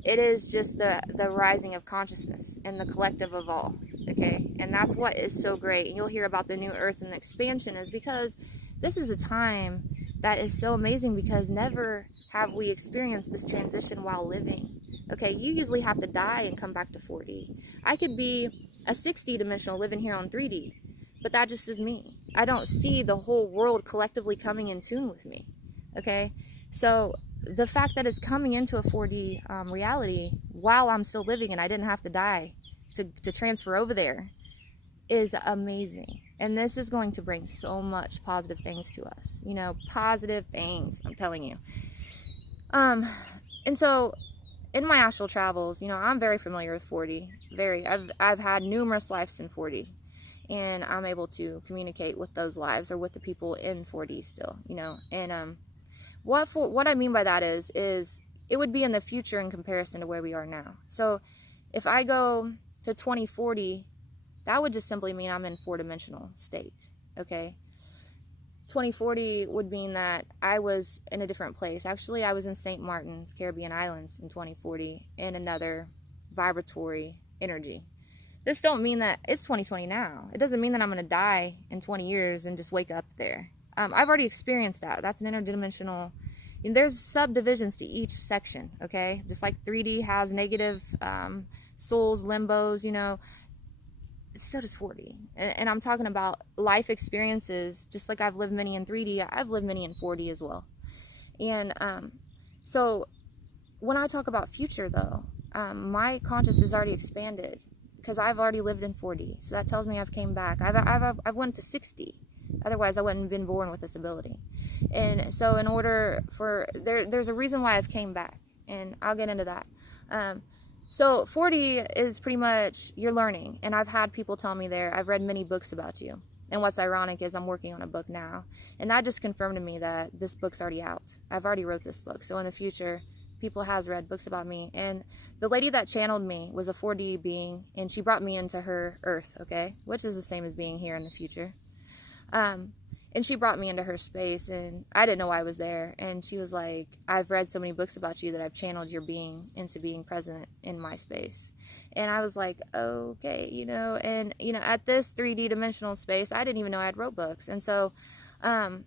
it is just the rising of consciousness and the collective of all, okay? And that's what is so great. And you'll hear about the new earth and the expansion is because this is a time that is so amazing, because never have we experienced this transition while living, okay? You usually have to die and come back to 4D. I could be a 6D dimensional living here on 3D, but that just is me. I don't see the whole world collectively coming in tune with me, okay? So the fact that it's coming into a 4D reality while I'm still living and I didn't have to die to transfer over there is amazing. And this is going to bring so much positive things to us, you know, positive things, I'm telling you. And so in my astral travels, you know, I'm very familiar with 4D. I've had numerous lives in 4D, and I'm able to communicate with those lives or with the people in 4D still, you know. And what I mean by that is it would be in the future in comparison to where we are now. So if I go to 2040, that would just simply mean I'm in 4-dimensional state, okay? 2040 would mean that I was in a different place. Actually, I was in St. Martin's, Caribbean Islands in 2040 in another vibratory energy. This don't mean that it's 2020 now. It doesn't mean that I'm going to die in 20 years and just wake up there. I've already experienced that. That's an interdimensional. And there's subdivisions to each section, okay? Just like 3D has negative souls, limbos, you know, so does 4D. And I'm talking about life experiences. Just like I've lived many in 3D, I've lived many in 4D as well. And so when I talk about future though, my conscious is already expanded because I've already lived in 4D. So that tells me I've came back. I've went to 6D. Otherwise I wouldn't have been born with this ability. And so in order for, there's a reason why I've came back, and I'll get into that. So 4D is pretty much you're learning, and I've had people tell me there, I've read many books about you. And what's ironic is I'm working on a book now, and that just confirmed to me that this book's already out. I've already wrote this book, so in the future, people has read books about me. And the lady that channeled me was a 4D being, and she brought me into her earth, okay? Which is the same as being here in the future. And she brought me into her space, and I didn't know I was there. And she was like, I've read so many books about you that I've channeled your being into being present in my space. And I was like, okay, you know, and, you know, at this 3D dimensional space, I didn't even know I had wrote books. And so, I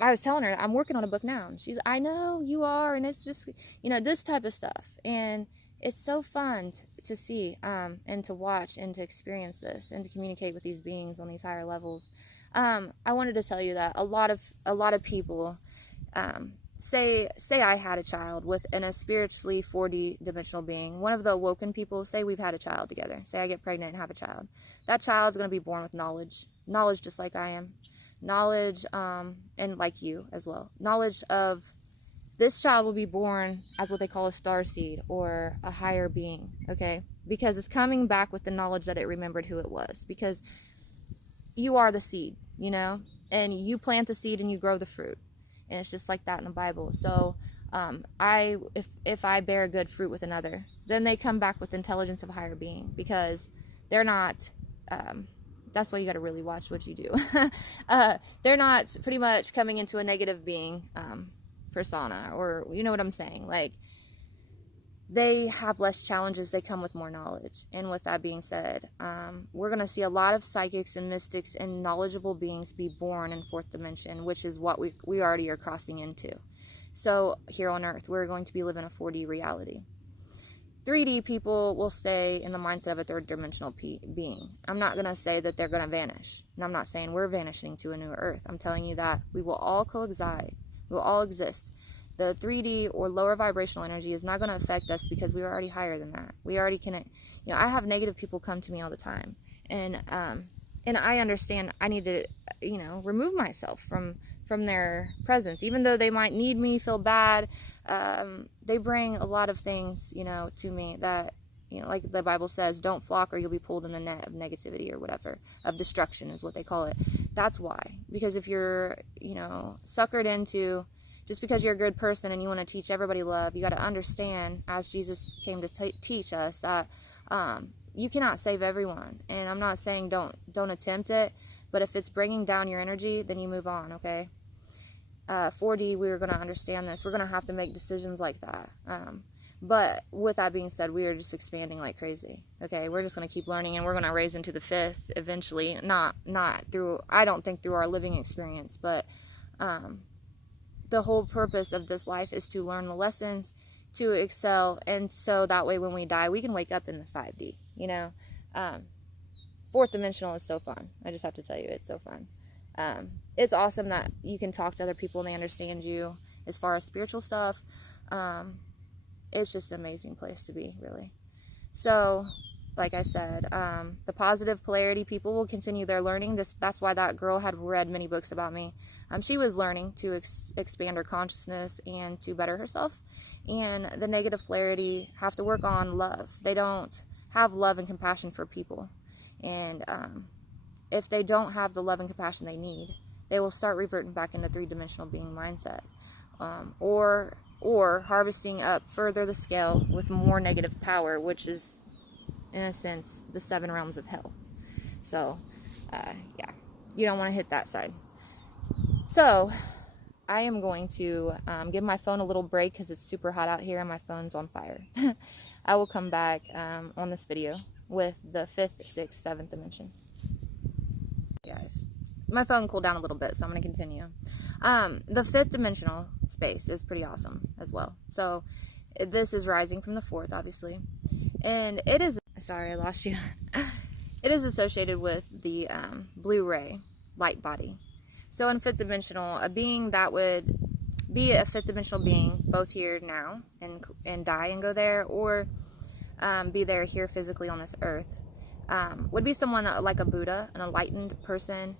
was telling her, I'm working on a book now. And she's, I know you are. And it's just, you know, this type of stuff. And it's so fun to see, and to watch and to experience this and to communicate with these beings on these higher levels. I wanted to tell you that a lot of people say I had a child within a spiritually 4D dimensional being. One of the awoken people, say we've had a child together. Say I get pregnant and have a child. That child's going to be born with knowledge just like I am. Knowledge, and like you as well. Knowledge of this child will be born as what they call a star seed or a higher being, okay? Because it's coming back with the knowledge that it remembered who it was. Because you are the seed, you know, and you plant the seed and you grow the fruit, and it's just like that in the Bible. So if I bear good fruit with another, then they come back with intelligence of a higher being, because they're not that's why you got to really watch what you do. They're not pretty much coming into a negative being persona, or you know what I'm saying, like they have less challenges, they come with more knowledge. And with that being said, we're going to see a lot of psychics and mystics and knowledgeable beings be born in fourth dimension, which is what we already are crossing into. So here on earth, we're going to be living a 4D reality. 3D people will stay in the mindset of a third dimensional being. I'm not going to say that they're going to vanish. And I'm not saying we're vanishing to a new earth. I'm telling you that we will all coexist. We will all exist. The 3D or lower vibrational energy is not going to affect us because we are already higher than that. We already can, I have negative people come to me all the time. And I understand I need to, remove myself from their presence. Even though they might need me, feel bad, they bring a lot of things, to me that, like the Bible says, don't flock or you'll be pulled in the net of negativity or whatever, of destruction is what they call it. That's why. Because if you're, suckered into, just because you're a good person and you want to teach everybody love, you got to understand, as Jesus came to teach us, that you cannot save everyone. And I'm not saying don't attempt it, but if it's bringing down your energy, then you move on, okay? 4D, we're going to understand this. We're going to have to make decisions like that. But with that being said, we are just expanding like crazy, okay? We're just going to keep learning, and we're going to raise into the 5th eventually. Not through, I don't think through our living experience, but the whole purpose of this life is to learn the lessons, to excel, and so that way when we die, we can wake up in the 5D, 4th dimensional is so fun. I just have to tell you, it's so fun. It's awesome that you can talk to other people and they understand you as far as spiritual stuff. It's just an amazing place to be, really. So, like I said, the positive polarity people will continue their learning. That's why that girl had read many books about me. She was learning to expand her consciousness and to better herself. And the negative polarity have to work on love. They don't have love and compassion for people. And if they don't have the love and compassion they need, they will start reverting back into 3-dimensional being mindset, or harvesting up further the scale with more negative power, which is, in a sense, the 7 realms of hell. So, yeah, you don't want to hit that side. So, I am going to give my phone a little break because it's super hot out here and my phone's on fire. I will come back on this video with the 5th, 6th, 7th dimension. Guys, my phone cooled down a little bit, so I'm going to continue. The 5th dimensional space is pretty awesome as well. So this is rising from the 4th, obviously, and it is, sorry I lost you, it is associated with the blue ray light body. So in 5th dimensional, a being that would be a 5th dimensional being, both here now and die and go there, or be there here physically on this earth, would be someone like a Buddha, an enlightened person.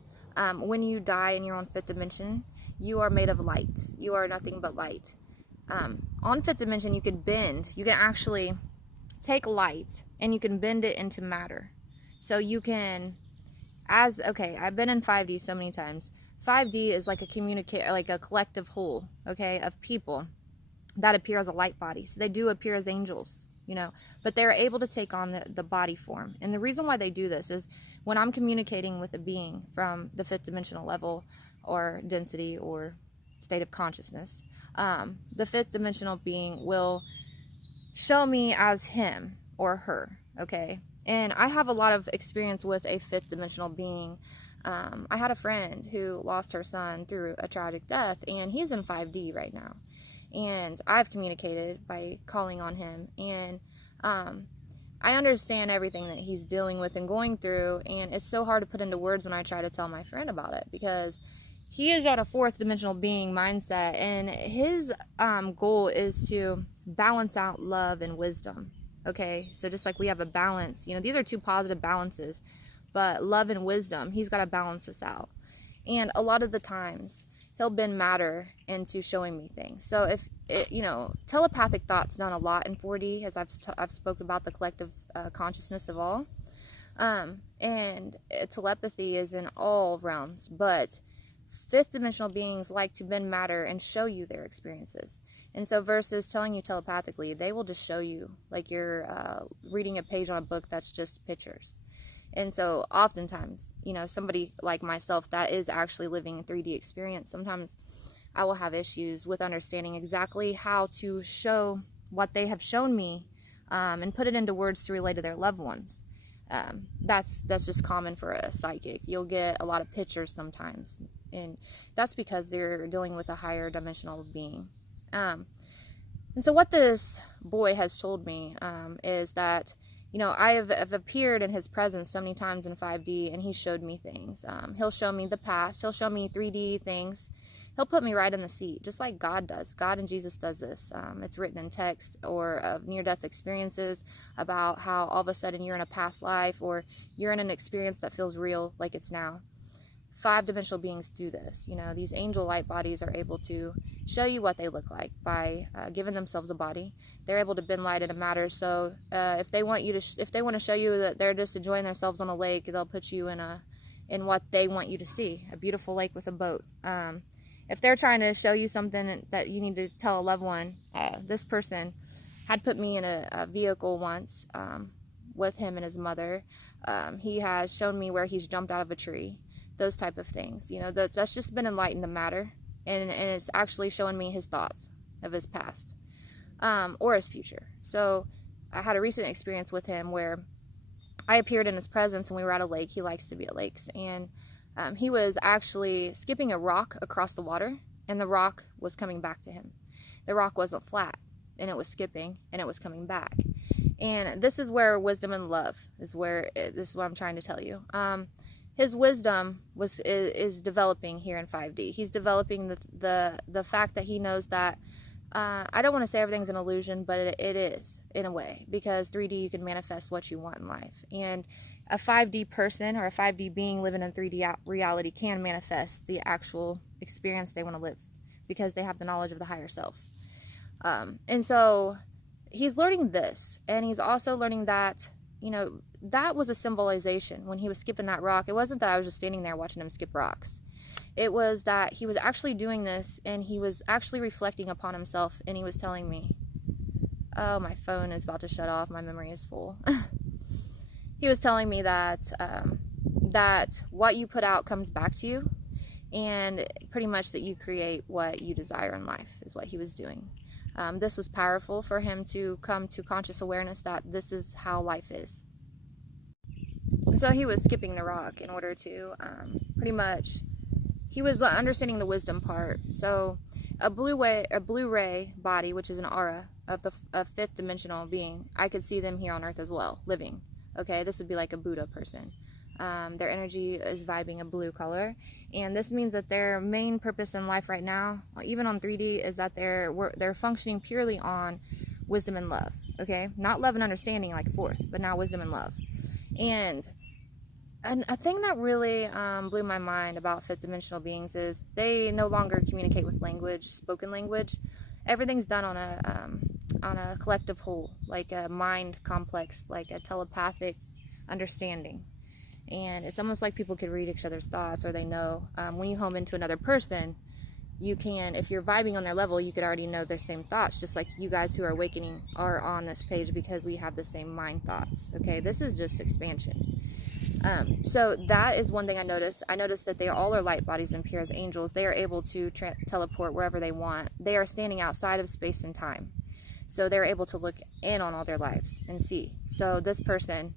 When you die and you're on 5th dimension, you are made of light. You are nothing but light. On 5th dimension, you can actually take light and you can bend it into matter. So you can, I've been in 5D so many times. 5D is like a collective whole, okay, of people that appear as a light body. So they do appear as angels, but they're able to take on the body form. And the reason why they do this is when I'm communicating with a being from the 5th dimensional level or density or state of consciousness, the 5th dimensional being will show me as him or her, okay? And I have a lot of experience with a 5th dimensional being. I had a friend who lost her son through a tragic death, and he's in 5D right now. And I've communicated by calling on him, and I understand everything that he's dealing with and going through, and it's so hard to put into words when I try to tell my friend about it, because he is at a 4th dimensional being mindset, and his goal is to balance out love and wisdom, okay? So just like we have a balance, these are 2 positive balances, but love and wisdom, he's got to balance this out. And a lot of the times, he'll bend matter into showing me things. So if telepathic thought's done a lot in 4D, as I've spoken about the collective consciousness of all, and telepathy is in all realms. But 5th dimensional beings like to bend matter and show you their experiences. And so versus telling you telepathically, they will just show you like you're reading a page on a book that's just pictures. And so oftentimes, somebody like myself that is actually living a 3D experience, sometimes I will have issues with understanding exactly how to show what they have shown me and put it into words to relate to their loved ones. That's just common for a psychic. You'll get a lot of pictures sometimes, and that's because they're dealing with a higher dimensional being. And so what this boy has told me is that, I have appeared in his presence so many times in 5D, and he showed me things. He'll show me the past. He'll show me 3D things. He'll put me right in the seat, just like God does. God and Jesus does this. It's written in text or of near-death experiences about how all of a sudden you're in a past life or you're in an experience that feels real like it's now. 5-dimensional beings do this. These angel light bodies are able to show you what they look like by giving themselves a body. They're able to bend light into matter. So if they want to show you that they're just enjoying themselves on a lake, they'll put you in what they want you to see, a beautiful lake with a boat. If they're trying to show you something that you need to tell a loved one, this person had put me in a vehicle once with him and his mother. He has shown me where he's jumped out of a tree. Those type of things, that's just been enlightened to matter, and it's actually showing me his thoughts of his past or his future. So I had a recent experience with him where I appeared in his presence and we were at a lake. He likes to be at lakes, and he was actually skipping a rock across the water, and the rock was coming back to him. The rock wasn't flat, and it was skipping, and it was coming back. And this is where wisdom and love is this is what I'm trying to tell you. His wisdom is developing here in 5D. He's developing the fact that he knows that I don't want to say everything's an illusion, but it is in a way, because 3D you can manifest what you want in life, and a 5D person or a 5D being living in 3D reality can manifest the actual experience they want to live because they have the knowledge of the higher self. And so he's learning this, and he's also learning that that was a symbolization when he was skipping that rock. It wasn't that I was just standing there watching him skip rocks. It was that he was actually doing this, and he was actually reflecting upon himself, and he was telling me, oh, my phone is about to shut off. My memory is full. He was telling me that that what you put out comes back to you, and pretty much that you create what you desire in life is what he was doing. This was powerful for him to come to conscious awareness that this is how life is. So he was skipping the rock in order to pretty much, he was understanding the wisdom part. So a blue ray body, which is an aura of a 5th dimensional being, I could see them here on earth as well, living. Okay, this would be like a Buddha person. Their energy is vibing a blue color, and this means that their main purpose in life right now, even on 3D, is that they're functioning purely on wisdom and love. Okay, not love and understanding like 4th, but now wisdom and love. And a thing that really blew my mind about 5th dimensional beings is they no longer communicate with language, spoken language. Everything's done on a collective whole, like a mind complex, like a telepathic understanding. And it's almost like people could read each other's thoughts, or they know. When you home into another person, you can, if you're vibing on their level, you could already know their same thoughts, just like you guys who are awakening are on this page because we have the same mind thoughts. Okay, this is just expansion. So that is one thing I noticed. I noticed that they all are light bodies and appear as angels. They are able to teleport wherever they want. They are standing outside of space and time. So they're able to look in on all their lives and see. So this person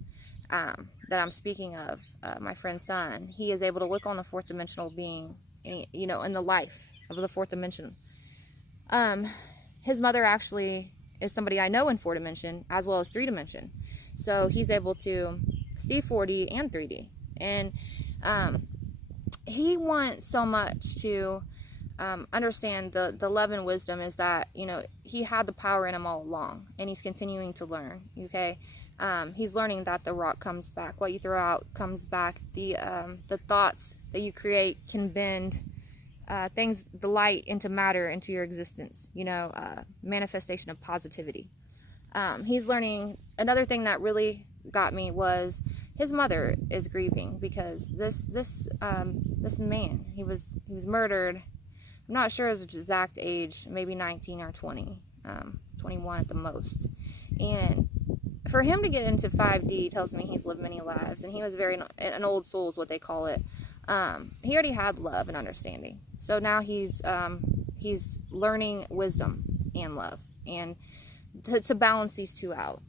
that I'm speaking of, my friend's son, he is able to look on a 4th dimensional being, in the life of the 4th dimension. His mother actually is somebody I know in 4 dimension as well as 3 dimension. So he's able to see 4D and 3D. And he wants so much to understand the love and wisdom is that, he had the power in him all along, and he's continuing to learn. Okay. He's learning that the rock comes back. What you throw out comes back. The thoughts that you create can bend the light into matter, into your existence, manifestation of positivity. He's learning. Another thing that really got me was his mother is grieving because this man, he was murdered. I'm not sure his exact age, maybe 19 or 20, 21 at the most. And for him to get into 5D tells me he's lived many lives, and he was an old soul is what they call it. He already had love and understanding. So now he's learning wisdom and love, and to balance these two out.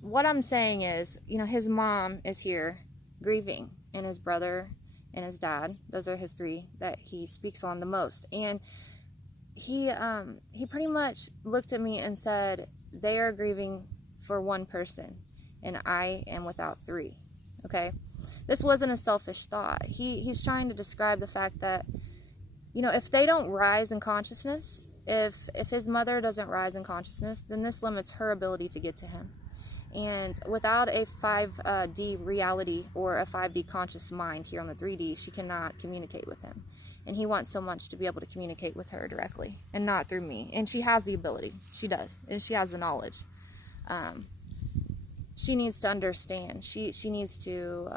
What I'm saying is, his mom is here grieving, and his brother and his dad, those are his 3 that he speaks on the most. And he pretty much looked at me and said, they are grieving for one person and I am without three. Okay, this wasn't a selfish thought. He's trying to describe the fact that, you know, if they don't rise in consciousness, if his mother doesn't rise in consciousness, then this limits her ability to get to him. And without a 5D reality or a 5D conscious mind here on the 3D, she cannot communicate with him. And he wants so much to be able to communicate with her directly and not through me. And she has the ability. She does. And she has the knowledge. She needs to understand. She needs to,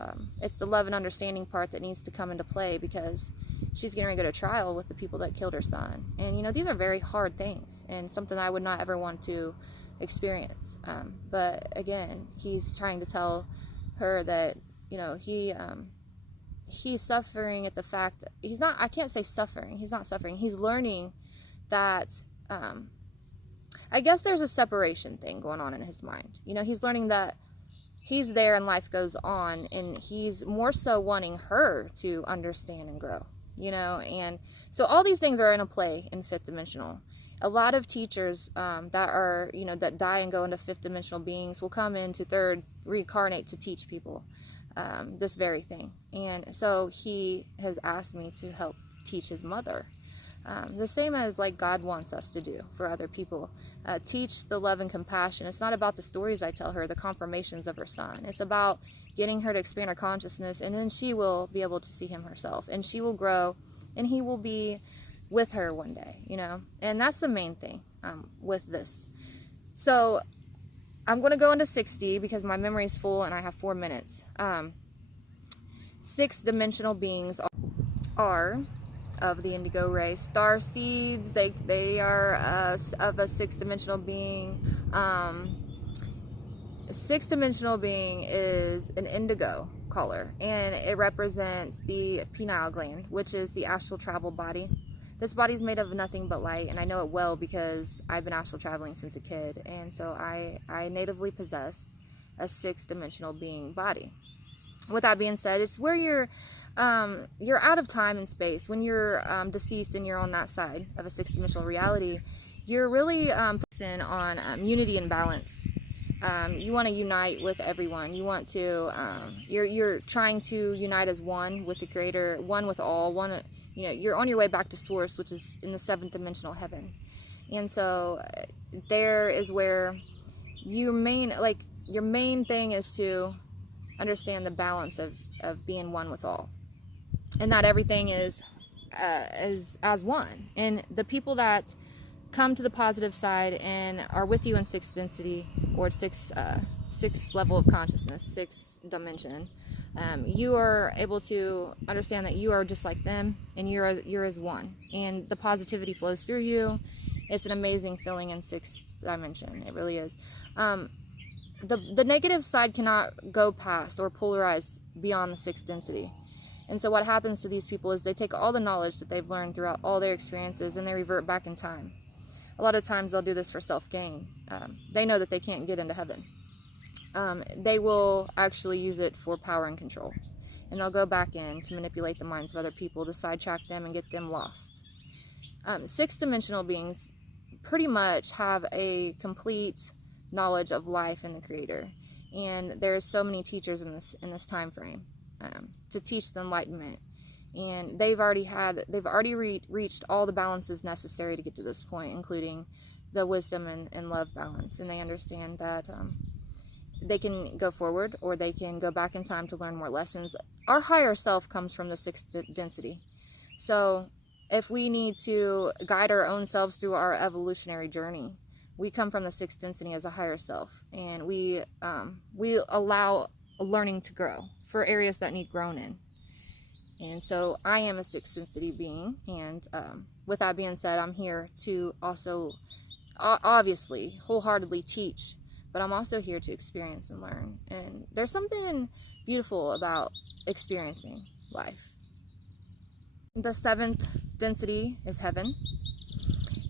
it's the love and understanding part that needs to come into play, because she's getting ready to go to trial with the people that killed her son. And, you know, these are very hard things and something I would not ever want to experience. But again, he's trying to tell her that, you know, he's suffering at the fact that he's not, I can't say suffering. He's not suffering. He's learning that, I guess there's a separation thing going on in his mind. You know, he's learning that he's there and life goes on, and he's more so wanting her to understand and grow, you know. And so all these things are in a play in fifth dimensional. A lot of teachers that are, you know, that die and go into fifth dimensional beings will come into third, reincarnate to teach people this very thing. And so he has asked me to help teach his mother. The same as like God wants us to do for other people. Teach the love and compassion. It's not about the stories I tell her, the confirmations of her son. It's about getting her to expand her consciousness, and then she will be able to see him herself, and she will grow, and he will be with her one day, you know. And that's the main thing with this. So I'm going to go into 6D because my memory is full and I have 4 minutes. Sixth dimensional beings are of the indigo race. Star seeds, they are of a sixth dimensional being. A sixth dimensional being is an indigo color, and it represents the pineal gland, which is the astral travel body. This body is made of nothing but light, and I know it well because I've been astral traveling since a kid, and so I natively possess a sixth dimensional being body. With that being said, it's where you're out of time and space. When you're deceased and you're on that side of a sixth dimensional reality, you're really focusing on unity and balance. You want to unite with everyone. You want to, you're trying to unite as one with the Creator, one with all, one. You know, you're on your way back to Source, which is in the seventh dimensional heaven. And so there is where your main thing is to understand the balance of being one with all, and that everything is as one. And the people that come to the positive side and are with you in sixth density, or sixth level of consciousness, sixth dimension, you are able to understand that you are just like them, and you're as one, and the positivity flows through you. It's an amazing feeling in sixth dimension. It really is. The negative side cannot go past or polarize beyond the sixth density. And so what happens to these people is they take all the knowledge that they've learned throughout all their experiences, and they revert back in time. A lot of times they'll do this for self-gain. They know that they can't get into heaven. They will actually use it for power and control. And they'll go back in to manipulate the minds of other people, to sidetrack them and get them lost. Sixth dimensional beings pretty much have a complete knowledge of life and the Creator. And there's so many teachers in this time frame to teach the enlightenment. And they've already reached all the balances necessary to get to this point, including the wisdom and love balance. And they understand that they can go forward, or they can go back in time to learn more lessons. Our higher self comes from the sixth density. So if we need to guide our own selves through our evolutionary journey, we come from the sixth density as a higher self, and we allow learning to grow for areas that need grown in. And so I am a sixth density being, and with that being said, I'm here to also obviously wholeheartedly teach, but I'm also here to experience and learn. And there's something beautiful about experiencing life. The seventh density is heaven.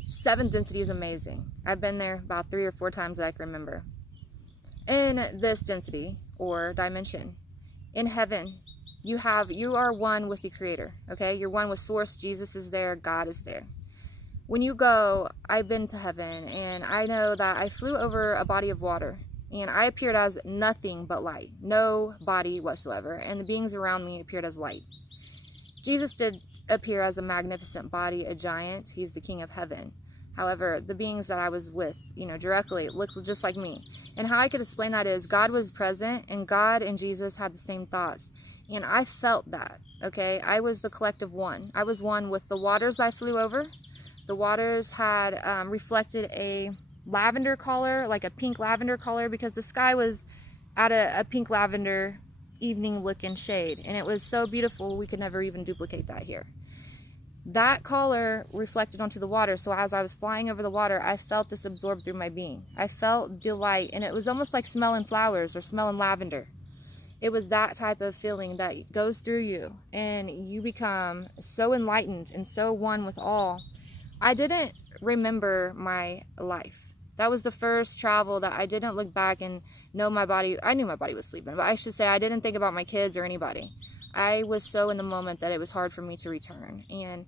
Seventh density is amazing. I've been there about 3 or 4 times that I can remember. In this density or dimension, in heaven, you are one with the Creator. Okay, you're one with Source. Jesus is there. God is there. when you go, I've been to heaven, and I know that I flew over a body of water, and I appeared as nothing but light, no body whatsoever, and the beings around me appeared as light. Jesus did appear as a magnificent body, a giant. He's the King of heaven. However, the beings that I was with, directly looked just like me. And how I could explain that is God was present, and God and Jesus had the same thoughts. And I felt that, okay? I was the collective one. I was one with the waters I flew over. The waters had reflected a lavender color, like a pink lavender color, because the sky was at a pink lavender evening look and shade. And it was so beautiful, we could never even duplicate that here. That color reflected onto the water, so as I was flying over the water, I felt this absorbed through my being. I felt delight, and it was almost like smelling flowers or smelling lavender. It was that type of feeling that goes through you, and you become so enlightened and so one with all. I didn't remember my life. That was the first travel that I didn't look back and know my body. I knew my body was sleeping, but I should say I didn't think about my kids or anybody. I was so in the moment that it was hard for me to return, and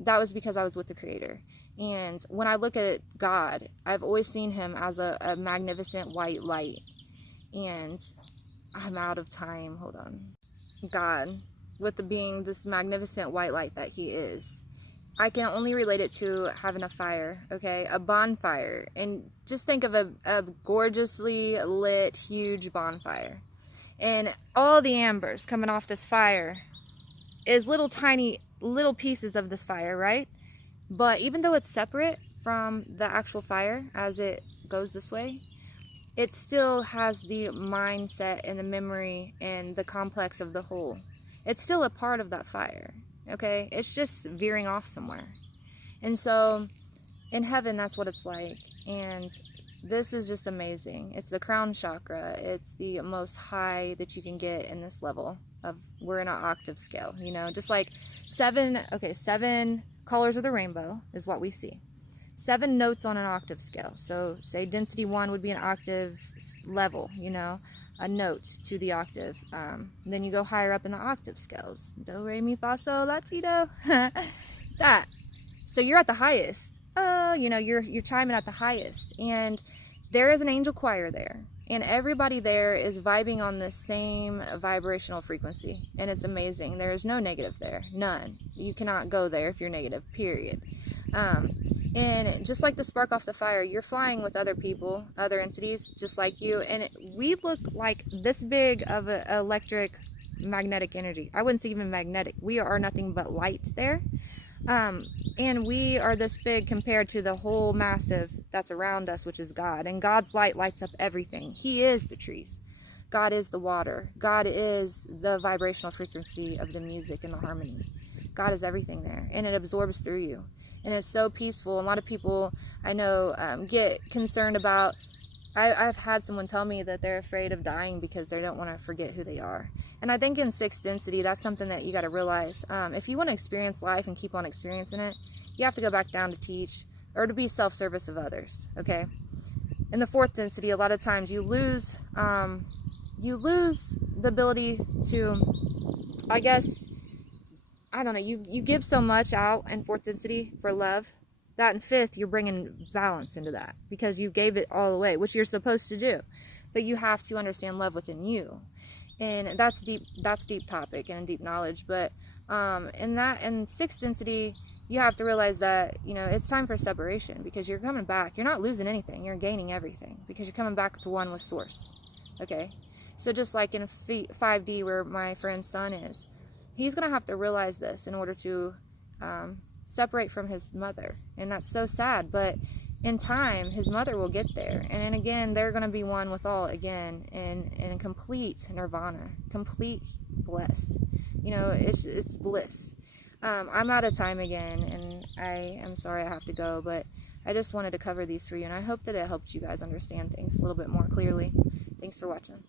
that was because I was with the Creator. And when I look at God, I've always seen him as a magnificent white light. And I'm out of time, hold on. God, with the being this magnificent white light that he is, I can only relate it to having a fire, okay? A bonfire. And just think of a gorgeously lit, huge bonfire. And all the embers coming off this fire is little pieces of this fire, right? But even though it's separate from the actual fire as it goes this way, it still has the mindset and the memory and the complex of the whole. It's still a part of that fire, okay? It's just veering off somewhere. And so in heaven, that's what it's like. And this is just amazing. It's the crown chakra. It's the most high that you can get in this level of, we're in an octave scale, just like seven colors of the rainbow is what we see. 7 notes on an octave scale. So say density 1 would be an octave level, a note to the octave. Then you go higher up in the octave scales. Do, re, mi, fa, sol, la, ti, do. That. So you're at the highest. You're chiming at the highest. And there is an angel choir there. And everybody there is vibing on the same vibrational frequency. And it's amazing. There's no negative there. None. You cannot go there if you're negative, period. And just like the spark off the fire, you're flying with other people, other entities, just like you. And we look like this big of an electric magnetic energy. I wouldn't say even magnetic. We are nothing but lights there. And we are this big compared to the whole massive that's around us, which is God. And God's light lights up everything. He is the trees. God is the water. God is the vibrational frequency of the music and the harmony. God is everything there. And it absorbs through you. And it's so peaceful. A lot of people I know get concerned about, I've had someone tell me that they're afraid of dying because they don't want to forget who they are. And I think in 6th density, that's something that you got to realize. If you want to experience life and keep on experiencing it, you have to go back down to teach or to be self-service of others, okay? In the 4th density, a lot of times you lose the ability to, you give so much out in 4th density for love, that in 5th, you're bringing balance into that because you gave it all away, which you're supposed to do. But you have to understand love within you. And that's deep topic and deep knowledge. But in 6th density, you have to realize that, it's time for separation because you're coming back. You're not losing anything. You're gaining everything because you're coming back to one with source. Okay? So just like in 5D where my friend's son is, he's going to have to realize this in order to separate from his mother. And that's so sad. But in time, his mother will get there. And then again, they're going to be one with all again in complete nirvana, complete bliss. It's bliss. I'm out of time again, and I am sorry I have to go, but I just wanted to cover these for you. And I hope that it helped you guys understand things a little bit more clearly. Thanks for watching.